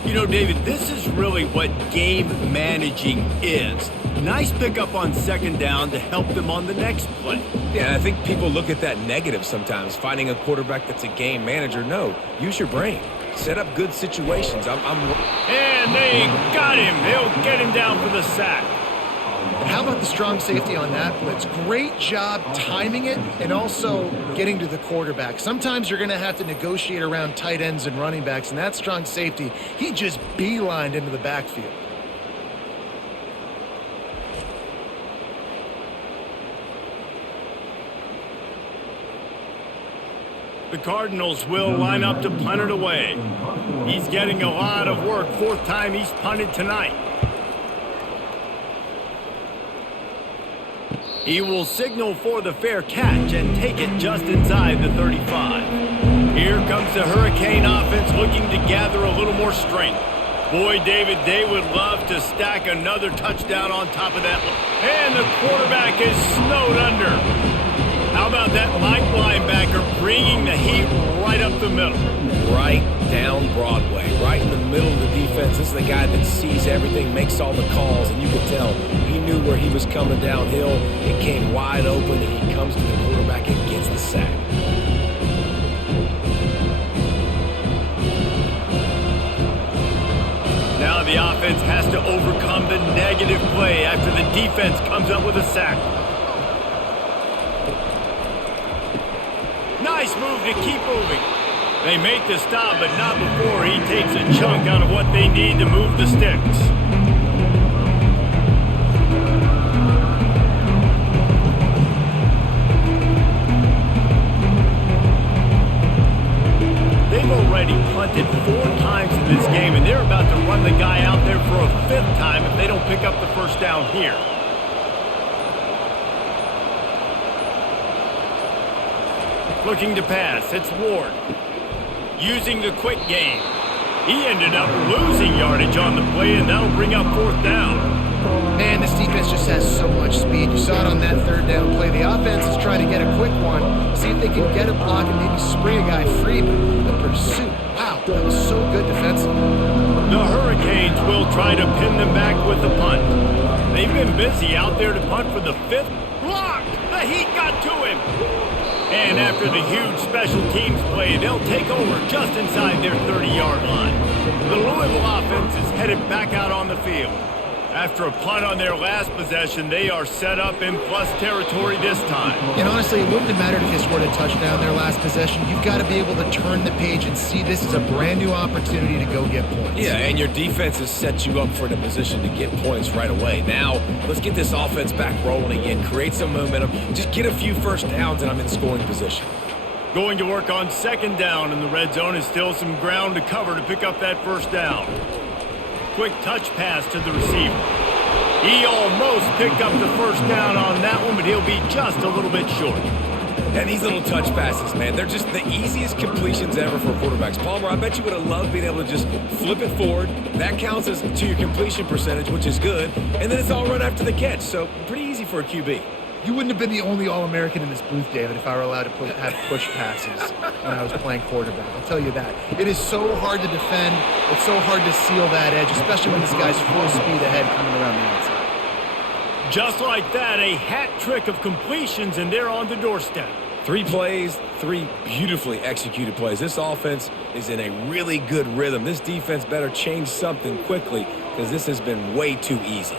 You know, David, this is really what game managing is. Nice pickup on second down to help them on the next play. Yeah, I think people look at that negative sometimes, finding a quarterback that's a game manager. No, use your brain. Set up good situations. And they got him. They'll get him down for the sack. And how about the strong safety on that blitz? Great job timing it and also getting to the quarterback. Sometimes you're going to have to negotiate around tight ends and running backs, and that strong safety, he just beelined into the backfield. The Cardinals will line up to punt it away. He's getting a lot of work. Fourth time he's punted tonight. He will signal for the fair catch and take it just inside the 35. Here comes the Hurricane offense looking to gather a little more strength. Boy, David, they would love to stack another touchdown on top of that. And the quarterback is snowed under. How about that Mike linebacker bringing the heat right up the middle? Right down Broadway, right in the middle of the defense. This is the guy that sees everything, makes all the calls, and you could tell he knew where he was coming downhill. It came wide open, and he comes to the quarterback and gets the sack. Now the offense has to overcome the negative play after the defense comes up with a sack. Nice move to keep moving. They make the stop, but not before he takes a chunk out of what they need to move the sticks. They've already punted 4 times in this game, and they're about to run the guy out there for a 5th time if they don't pick up the first down here. Looking to pass, it's Ward. Using the quick game. He ended up losing yardage on the play, and that'll bring up 4th down. Man, this defense just has so much speed. You saw it on that 3rd down play. The offense is trying to get a quick one, see if they can get a block and maybe spring a guy free, but the pursuit, wow, that was so good defensively. The Hurricanes will try to pin them back with the punt. They've been busy out there to punt for the 5th. Blocked! The heat got to him! And after the huge special teams play, they'll take over just inside their 30-yard line. The Louisville offense is headed back out on the field. After a punt on their last possession, they are set up in plus territory this time. And honestly, it wouldn't have mattered if they scored a touchdown their last possession. You've got to be able to turn the page and see this as a brand new opportunity to go get points. Yeah, and your defense has set you up for the position to get points right away. Now, let's get this offense back rolling again, create some momentum, just get a few first downs, and I'm in scoring position. Going to work on 2nd down, and the red zone is still some ground to cover to pick up that first down. Quick touch pass to the receiver. He almost picked up the first down on that one, but he'll be just a little bit short. And these little touch passes, man, they're just the easiest completions ever for quarterbacks. Palmer, I bet you would have loved being able to just flip it forward. That counts as to your completion percentage, which is good. And then it's all run after the catch, so pretty easy for a QB. You wouldn't have been the only All-American in this booth, David, if I were allowed to have push passes when I was playing quarterback. I'll tell you that. It is so hard to defend. It's so hard to seal that edge, especially when this guy's full speed ahead coming around the outside. Just like that, a hat trick of completions, and they're on the doorstep. 3 plays, 3 beautifully executed plays. This offense is in a really good rhythm. This defense better change something quickly because this has been way too easy.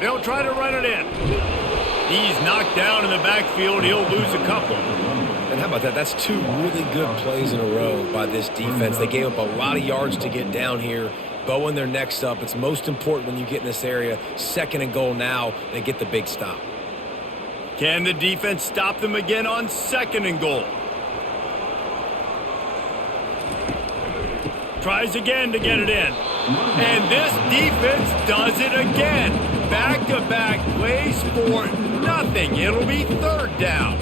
They'll try to run it in. He's knocked down in the backfield. He'll lose a couple. And how about that? That's 2 really good plays in a row by this defense. They gave up a lot of yards to get down here. Bowing their necks up. It's most important when you get in this area. 2nd and goal now. They get the big stop. Can the defense stop them again on 2nd and goal? Tries again to get it in. And this defense does it again. back-to-back plays for nothing. It'll be third down.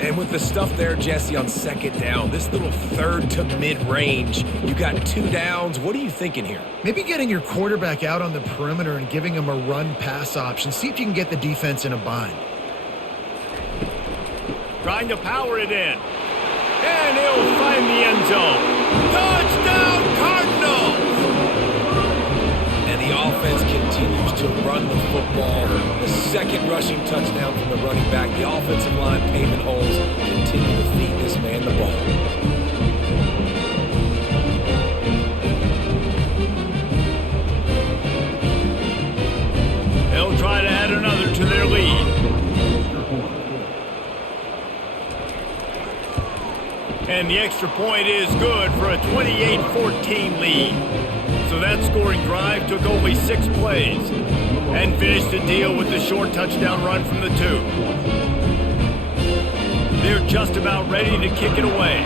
And with the stuff there, Jesse, on second down, this little third to mid-range, you got 2 downs. What are you thinking here? Maybe getting your quarterback out on the perimeter and giving him a run-pass option. See if you can get the defense in a bind. Trying to power it in. And he'll find the end zone. Touchdown, Cardinals! And the offense continues to run the football. The second rushing touchdown from the running back. The offensive line paving holes continue to feed this man the ball. They'll try to add another to their lead. And the extra point is good for a 28-14 lead. So that scoring drive took only 6 plays and finished the deal with the short touchdown run from the 2. They're just about ready to kick it away.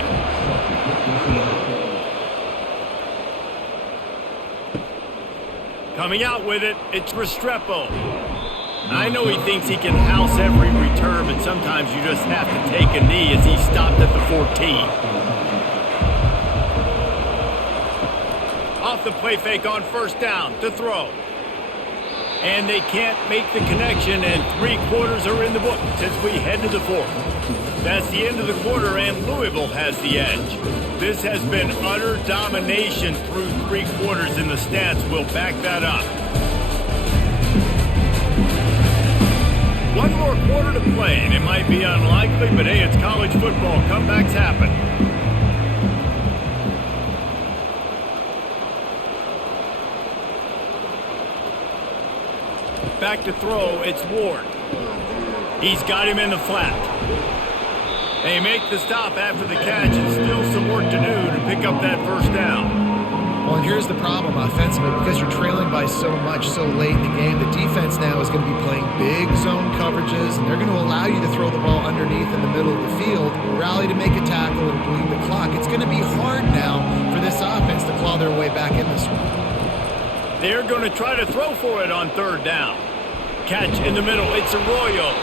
Coming out with it, it's Restrepo. I know he thinks he can house every return, but sometimes you just have to take a knee as he stopped at the 14. Off the play fake on first down to throw. And they can't make the connection, and 3 quarters are in the book as we head to the 4th. That's the end of the quarter, and Louisville has the edge. This has been utter domination through 3 quarters, and the stats will back that up. 1 more quarter to play, and it might be unlikely, but hey, it's college football. Comebacks happen. Back to throw, it's Ward. He's got him in the flat. They make the stop after the catch, and still some work to do to pick up that first down. Well, and here's the problem offensively. Because you're trailing by so much so late in the game, the defense now is going to be playing big zone coverages, and they're going to allow you to throw the ball underneath in the middle of the field, rally to make a tackle, and bleed the clock. It's going to be hard now for this offense to claw their way back in this one. They're going to try to throw for it on third down. Catch in the middle. It's Arroyo.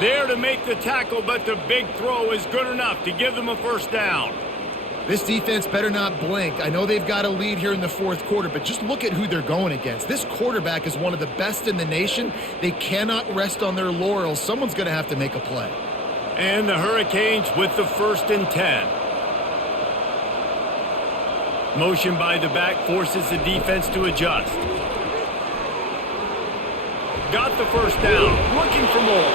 There to make the tackle, but the big throw is good enough to give them a first down. This defense better not blink. I know they've got a lead here in the 4th quarter, but just look at who they're going against. This quarterback is one of the best in the nation. They cannot rest on their laurels. Someone's going to have to make a play. And the Hurricanes with the 1st and 10. Motion by the back forces the defense to adjust. Got the first down, looking for more.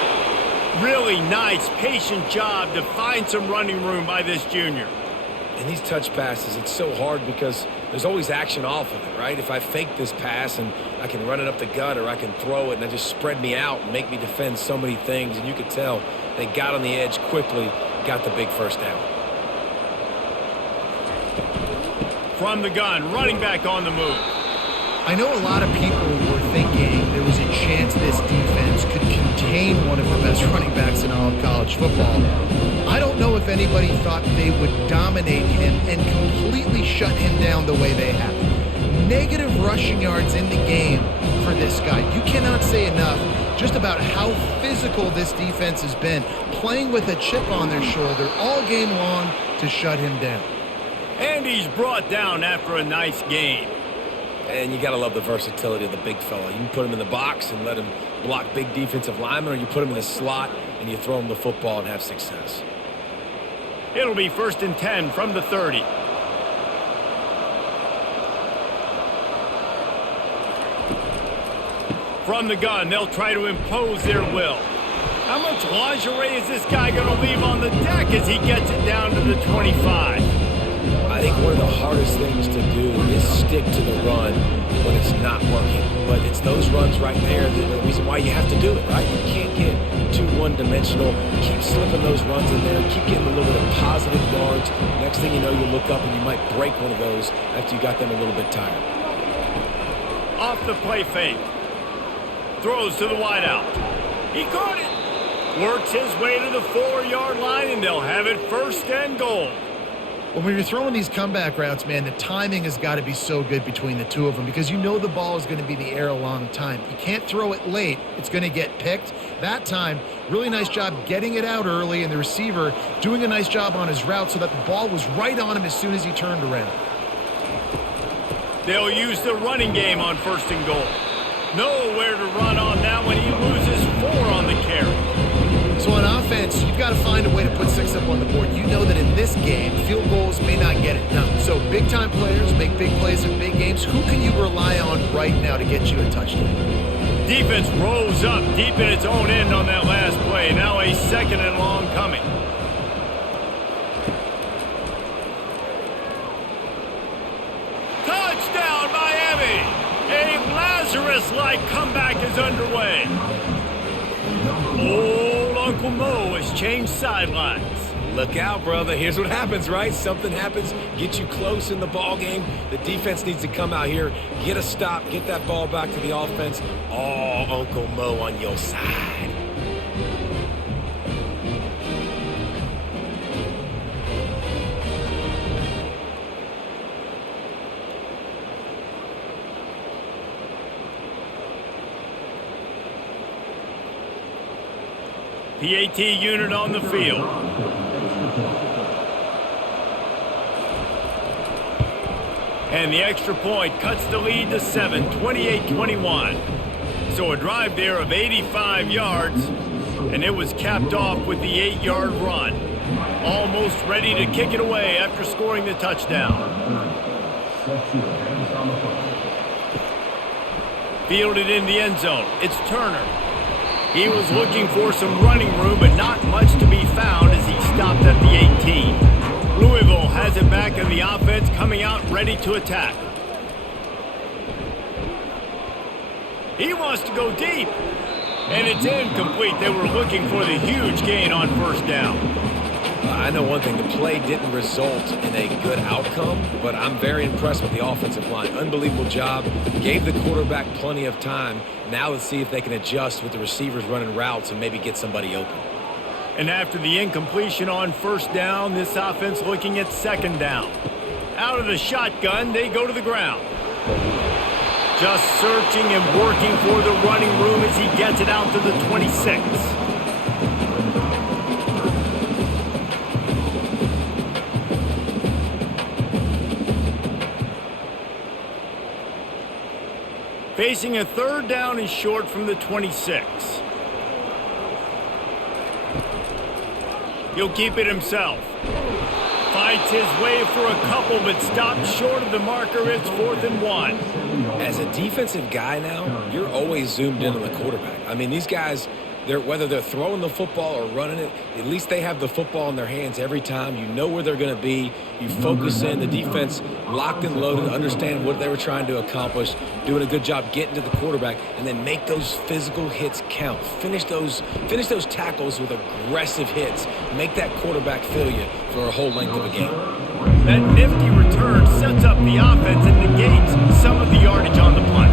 Really nice, patient job to find some running room by this junior. And these touch passes, it's so hard because there's always action off of it, right? If I fake this pass and I can run it up the gut, or I can throw it and it just spread me out and make me defend so many things, and you could tell they got on the edge quickly, got the big first down. From the gun, running back on the move. I know a lot of people were thinking there was a chance this defense could contain one of the best running backs in all of college football. I don't know if anybody thought they would dominate him and completely shut him down the way they have. Negative rushing yards in the game for this guy. You cannot say enough just about how physical this defense has been, playing with a chip on their shoulder all game long to shut him down. And he's brought down after a nice gain. And you got to love the versatility of the big fella. You can put him in the box and let him block big defensive linemen, or you put him in the slot and you throw him the football and have success. It'll be 1st and 10 from the 30. From the gun, they'll try to impose their will. How much lingerie is this guy going to leave on the deck as he gets it down to the 25? I think one of the hardest things to do is stick to the run when it's not working. But it's those runs right there that are the reason why you have to do it, right? You can't get too one-dimensional. Keep slipping those runs in there. Keep getting a little bit of positive yards. Next thing you know, you look up and you might break one of those after you got them a little bit tired. Off the play fake. Throws to the wideout. He caught it. Works his way to the 4-yard line, and they'll have it 1st and goal. Well, when you're throwing these comeback routes, man, the timing has got to be so good between the two of them because you know the ball is going to be in the air a long time. You can't throw it late. It's going to get picked. That time, really nice job getting it out early, and the receiver doing a nice job on his route so that the ball was right on him as soon as he turned around. They'll use the running game on 1st and goal. Nowhere to run on that one. He loses 4 on the carry. So on offense, you've got to find a way to put 6 up on the board. You know that in this game, field goals may not get it done. So big-time players make big plays in big games. Who can you rely on right now to get you a touchdown? Defense rolls up deep in its own end on that last play. Now a 2nd and long coming. Touchdown, Miami! A Lazarus-like comeback is underway. Old Uncle Mo has changed sidelines. Look out, brother. Here's what happens, right? Something happens, get you close in the ball game. The defense needs to come out here, get a stop, get that ball back to the offense. Oh, Uncle Mo on your side. PAT unit on the field. And the extra point cuts the lead to 7, 28-21. So a drive there of 85 yards, and it was capped off with the 8-yard run. Almost ready to kick it away after scoring the touchdown. Fielded in the end zone. It's Turner. He was looking for some running room, but not much to be found as he stopped at the 18. Louisville has it back in the offense, coming out ready to attack. He wants to go deep, and it's incomplete. They were looking for the huge gain on 1st down. I know one thing, the play didn't result in a good outcome, but I'm very impressed with the offensive line. Unbelievable job. Gave the quarterback plenty of time. Now let's see if they can adjust with the receivers running routes and maybe get somebody open. And after the incompletion on 1st down, this offense looking at 2nd down. Out of the shotgun, they go to the ground. Just searching and working for the running room as he gets it out to the 26. Facing a 3rd down and short from the 26. He'll keep it himself. Fights his way for a couple, but stopped short of the marker. It's 4th and 1. As a defensive guy now, you're always zoomed in on the quarterback. I mean, these guys, whether they're throwing the football or running it, at least they have the football in their hands every time. You know where they're going to be. You focus in. The defense locked and loaded, understand what they were trying to accomplish, doing a good job getting to the quarterback, and then make those physical hits count. Finish those tackles with aggressive hits. Make that quarterback feel you for a whole length of a game. That nifty return sets up the offense and negates some of the yardage on the punt.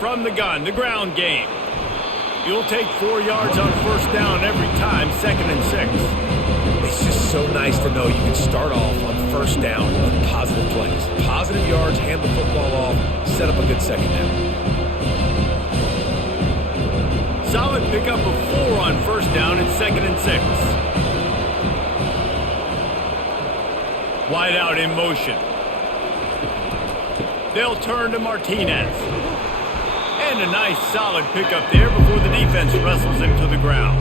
From the gun, the ground game. You'll take 4 yards on 1st down every time, 2nd and 6. It's just so nice to know you can start off on 1st down with positive plays. Positive yards, hand the football off, set up a good 2nd down. Solid pickup of 4 on 1st down and 2nd and 6. Wide out in motion. They'll turn to Martinez. And a nice solid pickup there before the defense wrestles him to the ground.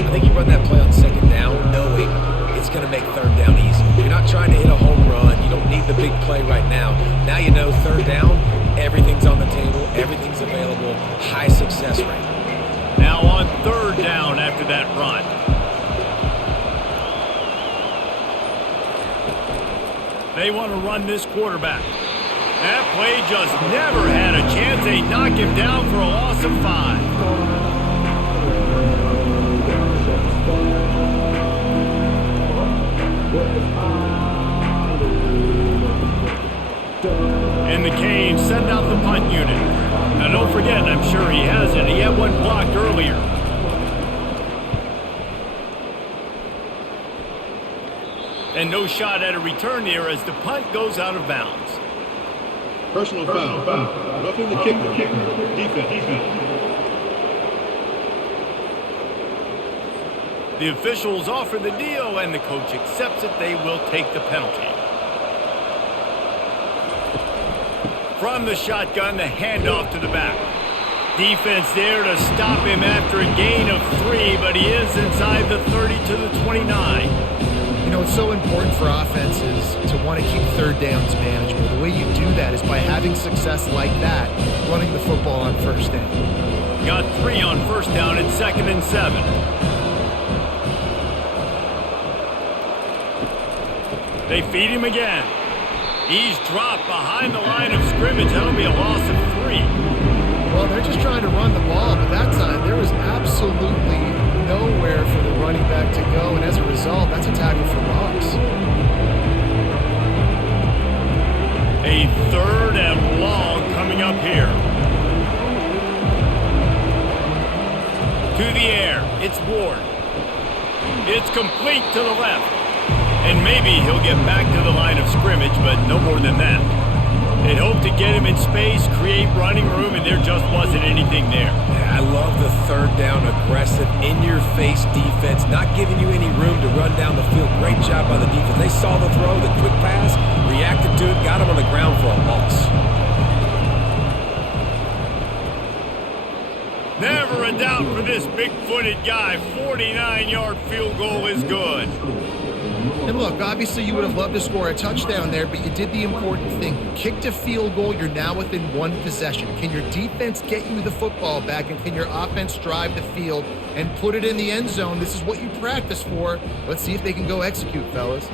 I think you run that play on 2nd down knowing it's going to make 3rd down easy. You're not trying to hit a home run. You don't need the big play right now. Now you know 3rd down, everything's on the table, everything's available, high success rate. Now on 3rd down after that run. They want to run this quarterback. That play just never had a chance. They knock him down for a loss of 5. And the Canes send out the punt unit. Now don't forget, I'm sure he has it. He had one blocked earlier. And no shot at a return here as the punt goes out of bounds. Personal foul. Roughing the kicker. Defense. The officials offer the deal, and the coach accepts it. They will take the penalty. From the shotgun, the handoff to the back. Defense there to stop him after a gain of 3, but he is inside the 30 to the 29. You know, it's so important for offenses to want to keep third downs manageable. The way you do that is by having success like that, running the football on first down. Got 3 on first down at 2nd and 7. They feed him again. He's dropped behind the line of scrimmage. That'll be a loss of 3. Well, they're just trying to run the ball, but that time there was absolutely nowhere for the running back to go, and as a result, that's a tackle for loss. A 3rd and long coming up here. To the air. It's Ward. It's complete to the left. And maybe he'll get back to the line of scrimmage, but no more than that. They hope to get him in space, create running room, and there just wasn't anything there. Yeah, I love the third down aggressive, in-your-face defense, not giving you any room to run down the field. Great job by the defense. They saw the throw, the quick pass, reacted to it, got him on the ground for a loss. Never a doubt for this big-footed guy. 49-yard field goal is good. And look, obviously you would have loved to score a touchdown there, but you did the important thing. You kicked a field goal, you're now within 1 possession. Can your defense get you the football back, and can your offense drive the field and put it in the end zone? This is what you practice for. Let's see if they can go execute, fellas.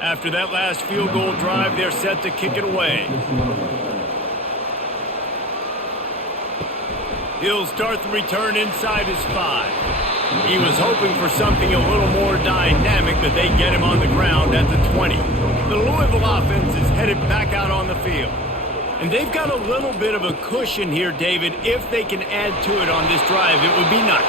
After that last field goal drive, they're set to kick it away. He'll start the return inside his 5. He was hoping for something a little more dynamic, but they get him on the ground at the 20. The Louisville offense is headed back out on the field. And they've got a little bit of a cushion here, David. If they can add to it on this drive, it would be nice.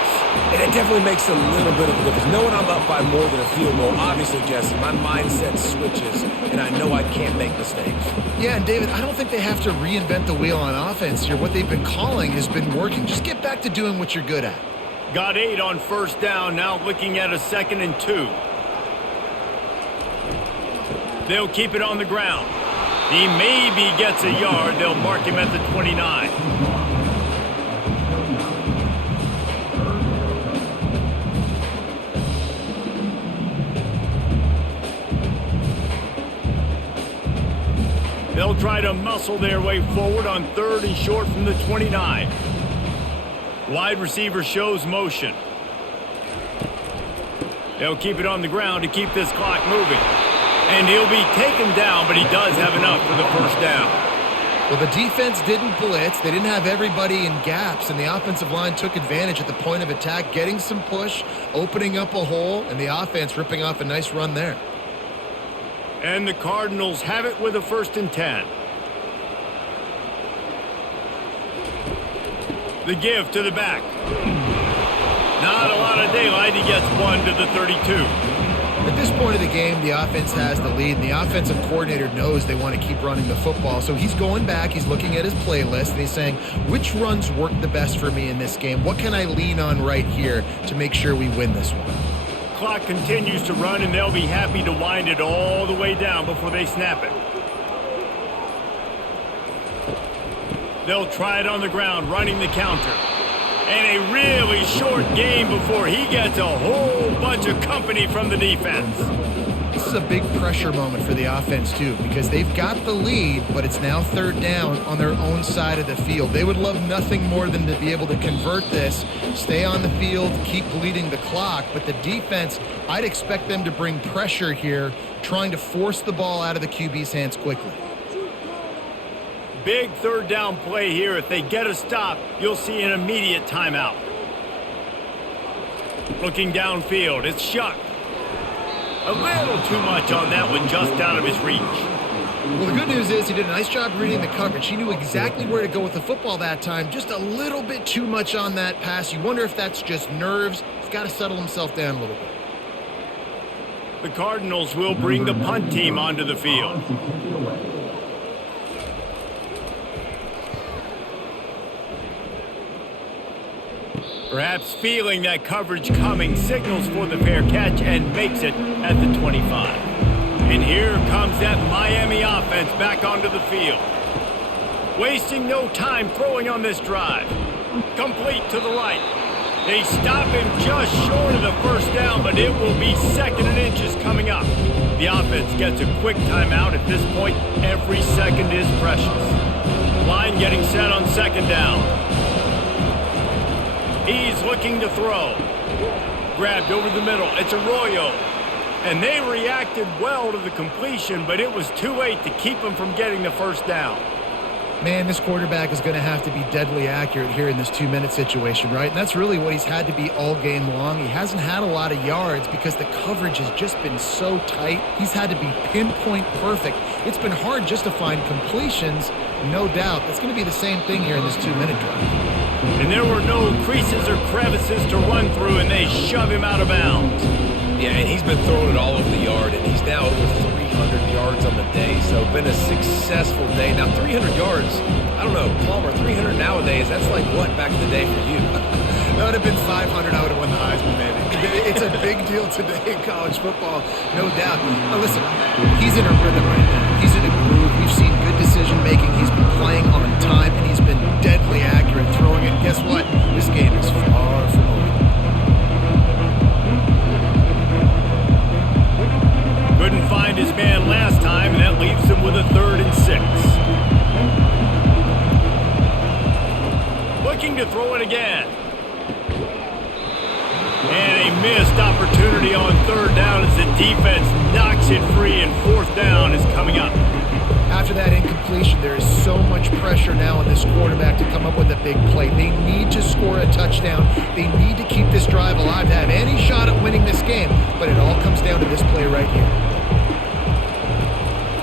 And it definitely makes a little bit of a difference. Knowing I'm up by more than a field goal, obviously, Jesse, my mindset switches, and I know I can't make mistakes. Yeah, and David, I don't think they have to reinvent the wheel on offense here. What they've been calling has been working. Just get back to doing what you're good at. Got 8 on first down, now looking at a 2nd and 2. They'll keep it on the ground. He maybe gets a yard. They'll mark him at the 29. They'll try to muscle their way forward on 3rd and short from the 29. Wide receiver shows motion. They'll keep it on the ground to keep this clock moving. And he'll be taken down, but he does have enough for the first down. Well, the defense didn't blitz. They didn't have everybody in gaps, and the offensive line took advantage at the point of attack, getting some push, opening up a hole, and the offense ripping off a nice run there. And the Cardinals have it with a 1st and 10. The give to the back. Not a lot of daylight. He gets 1 to the 32. At this point of the game, the offense has the lead, and the offensive coordinator knows they want to keep running the football. So he's going back, he's looking at his playlist, and he's saying, which runs work the best for me in this game? What can I lean on right here to make sure we win this one? Clock continues to run, and they'll be happy to wind it all the way down before they snap it. They'll try it on the ground, running the counter. And a really short game before he gets a whole bunch of company from the defense. This is a big pressure moment for the offense, too, because they've got the lead, but it's now 3rd down on their own side of the field. They would love nothing more than to be able to convert this, stay on the field, keep bleeding the clock. But the defense, I'd expect them to bring pressure here, trying to force the ball out of the QB's hands quickly. Big 3rd down play here. If they get a stop, you'll see an immediate timeout. Looking downfield, it's Shuck. A little too much on that one, just out of his reach. Well, the good news is he did a nice job reading the coverage. He knew exactly where to go with the football that time. Just a little bit too much on that pass. You wonder if that's just nerves. He's got to settle himself down a little bit. The Cardinals will bring the punt team onto the field. Perhaps feeling that coverage coming, signals for the fair catch and makes it at the 25. And here comes that Miami offense back onto the field. Wasting no time throwing on this drive. Complete to the right. They stop him just short of the first down, but it will be 2nd and inches coming up. The offense gets a quick timeout. At this point, every second is precious. Line getting set on 2nd down. He's looking to throw. Grabbed over the middle. It's Arroyo. And they reacted well to the completion, but it was too late to keep him from getting the first down. Man, this quarterback is going to have to be deadly accurate here in this 2-minute situation, right? And that's really what he's had to be all game long. He hasn't had a lot of yards because the coverage has just been so tight. He's had to be pinpoint perfect. It's been hard just to find completions, no doubt. It's going to be the same thing here in this 2-minute drive. And there were no creases or crevices to run through, and they shove him out of bounds. Yeah, and he's been throwing it all over the yard, and he's now over 300 yards on the day, so been a successful day. Now, 300 yards, I don't know, Palmer, 300 nowadays, that's like what back in the day for you? That would have been 500. I would have won the Heisman, maybe. It's a big deal today in college football, no doubt. Now, listen, he's in a rhythm right now. He's in a groove. We've seen good decision-making. He's been playing on time, and he's been deadly accurate throwing. And guess what? This game is far from over. Couldn't find his man last time, and that leaves him with a 3rd and 6. Looking to throw it again. And a missed opportunity on 3rd down as the defense knocks it free, and 4th down is coming up. After that incompletion, there is so much pressure now on this quarterback to come up with a big play. They need to score a touchdown. They need to keep this drive alive to have any shot at winning this game, but it all comes down to this play right here.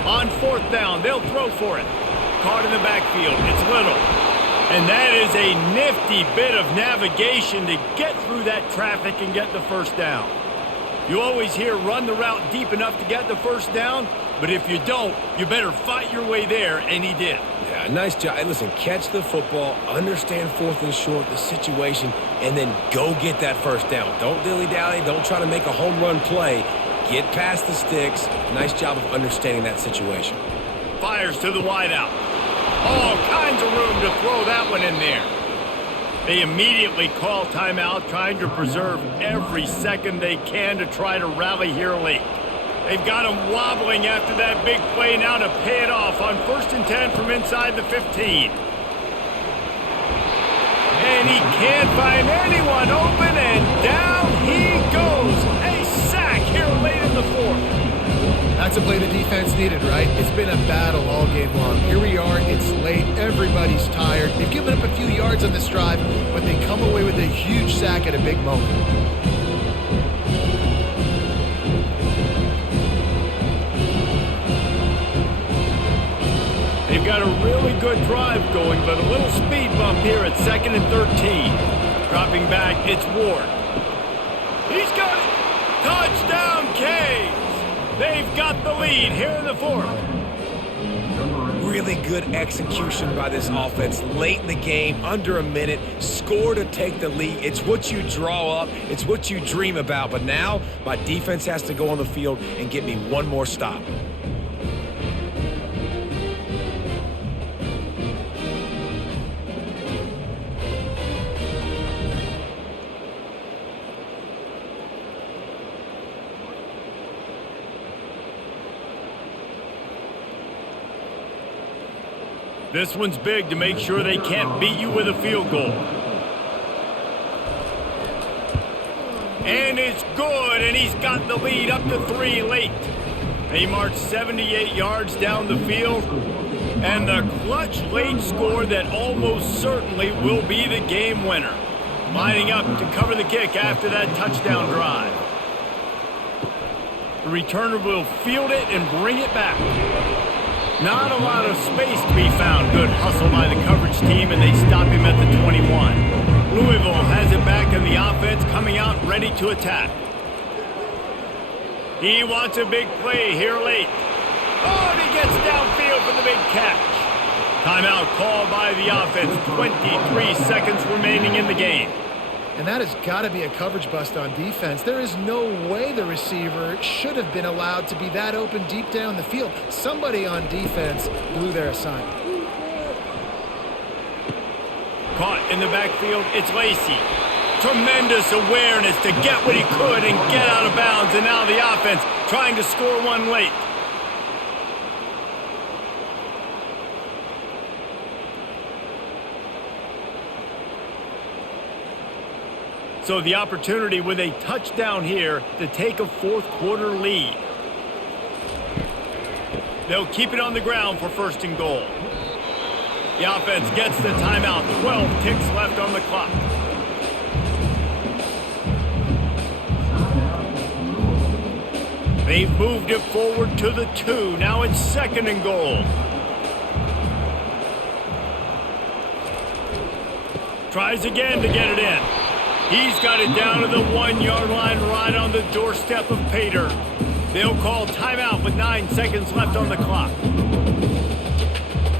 On 4th down, they'll throw for it. Caught in the backfield. It's Little. And that is a nifty bit of navigation to get through that traffic and get the first down. You always hear run the route deep enough to get the first down, but if you don't, you better fight your way there, and he did. Yeah, nice job. And listen, catch the football, understand 4th and short, the situation, and then go get that first down. Don't dilly-dally. Don't try to make a home run play. Get past the sticks. Nice job of understanding that situation. Fires to the wideout. All kinds of room to throw that one in there. They immediately call timeout, trying to preserve every second they can to try to rally here late. They've got him wobbling after that big play now to pay it off on 1st and 10 from inside the 15. And he can't find anyone open, and down he goes. A sack here late in the 4th. That's a play the defense needed, right? It's been a battle all game long. Here we are. It's late. Everybody's tired. They've given up a few yards on this drive, but they come away with a huge sack at a big moment. They've got a really good drive going, but a little speed bump here at 2nd and 13. Dropping back, it's Ward. He's got it! Touchdown, Canes! They've got the lead here in the 4th. Really good execution by this offense. Late in the game, under a minute, score to take the lead. It's what you draw up. It's what you dream about. But now, my defense has to go on the field and get me one more stop. This one's big to make sure they can't beat you with a field goal. And it's good, and he's got the lead up to 3 late. They march 78 yards down the field, and the clutch late score that almost certainly will be the game winner. Lining up to cover the kick after that touchdown drive. The returner will field it and bring it back. Not a lot of space to be found. Good hustle by the coverage team, and they stop him at the 21. Louisville has it back in the offense, coming out ready to attack. He wants a big play here late. Oh, and he gets downfield for the big catch. Timeout called by the offense. 23 seconds remaining in the game. And that has got to be a coverage bust on defense. There is no way the receiver should have been allowed to be that open deep down the field. Somebody on defense blew their assignment. Caught in the backfield, it's Lacey. Tremendous awareness to get what he could and get out of bounds. And now the offense trying to score one late. So the opportunity with a touchdown here to take a fourth quarter lead. They'll keep it on the ground for first and goal. The offense gets the timeout. 12 ticks left on the clock. They've moved it forward to the 2. Now it's second and goal. Tries again to get it in. He's got it down to the 1-yard line right on the doorstep of Pater. They'll call timeout with 9 seconds left on the clock.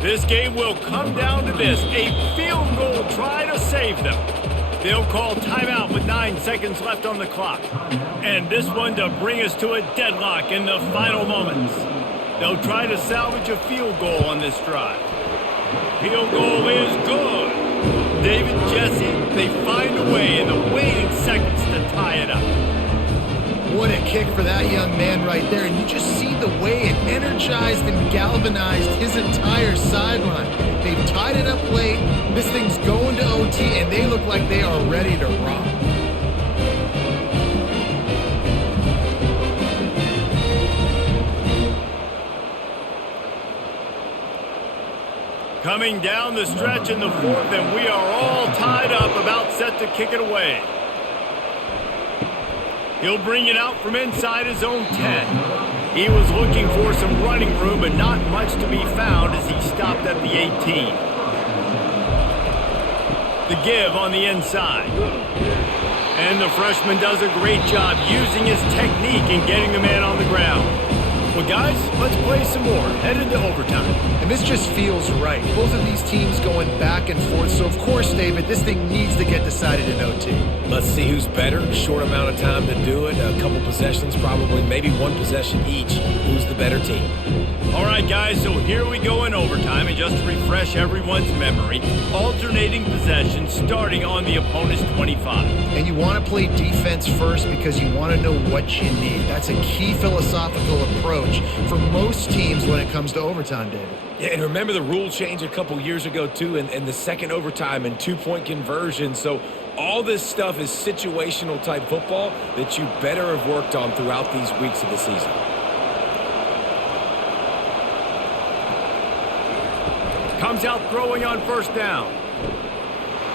This game will come down to this. A field goal try to save them. They'll call timeout with 9 seconds left on the clock. And this one to bring us to a deadlock in the final moments. They'll try to salvage a field goal on this drive. Field goal is good. David Jesse, they find a way in the waning seconds to tie it up. What a kick for that young man right there. And you just see the way it energized and galvanized his entire sideline. They've tied it up late. This thing's going to OT, and they look like they are ready to rock. Coming down the stretch in the fourth, and we are all tied up, about set to kick it away. He'll bring it out from inside his own 10. He was looking for some running room, but not much to be found as he stopped at the 18. The give on the inside. And the freshman does a great job using his technique and getting the man on the ground. Well, guys, let's play some more. Head into overtime. And this just feels right. Both of these teams going back and forth. So, of course, David, this thing needs to get decided in OT. Let's see who's better. Short amount of time to do it. A couple possessions, probably maybe one possession each. Who's the better team? All right, guys, so here we go in overtime. And just to refresh everyone's memory, alternating possessions starting on the opponent's 25. And you want to play defense first because you want to know what you need. That's a key philosophical approach for most teams when it comes to overtime, David. Yeah, and remember the rule change a couple years ago, too, and the second overtime and two-point conversion. So all this stuff is situational type football that you better have worked on throughout these weeks of the season. Comes out throwing on first down.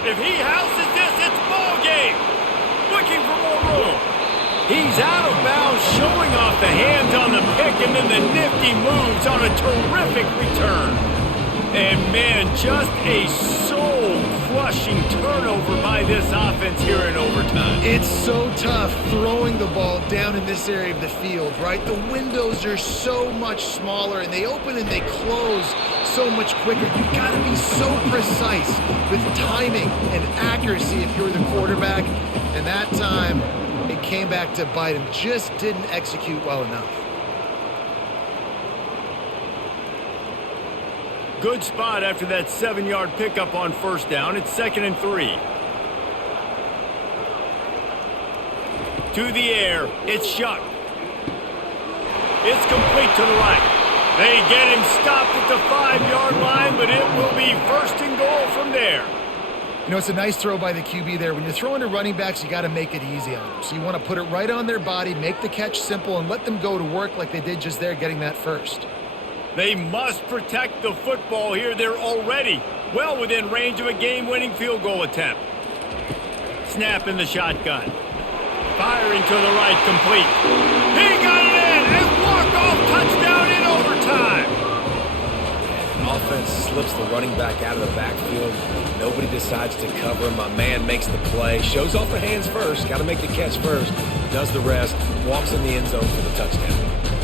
If he houses this, it's ball game. Looking for more room. He's out of bounds, showing off the hands on the pick, and then the nifty moves on a terrific return. And, man, just a soul-crushing turnover by this offense here in overtime. It's so tough throwing the ball down in this area of the field, right? The windows are so much smaller, and they open and they close so much quicker. You've got to be so precise with timing and accuracy if you're the quarterback. And that time, it came back to bite him. Just didn't execute well enough. Good spot after that 7-yard pickup on first down. It's 2nd and 3. To the air. It's Shuck. It's complete to the right. They get him stopped at the 5-yard line, but it will be first and goal from there. You know, it's a nice throw by the QB there. When you're throwing to running backs, you got to make it easy on them. So you want to put it right on their body, make the catch simple, and let them go to work like they did just there, getting that first. They must protect the football here. They're already well within range of a game-winning field goal attempt. Snap in the shotgun. Firing to the right, complete. He got it in, off, touchdown in overtime. And offense slips the running back out of the backfield. Nobody decides to cover him. My man makes the play, shows off the hands first, got to make the catch first, does the rest, walks in the end zone for the touchdown.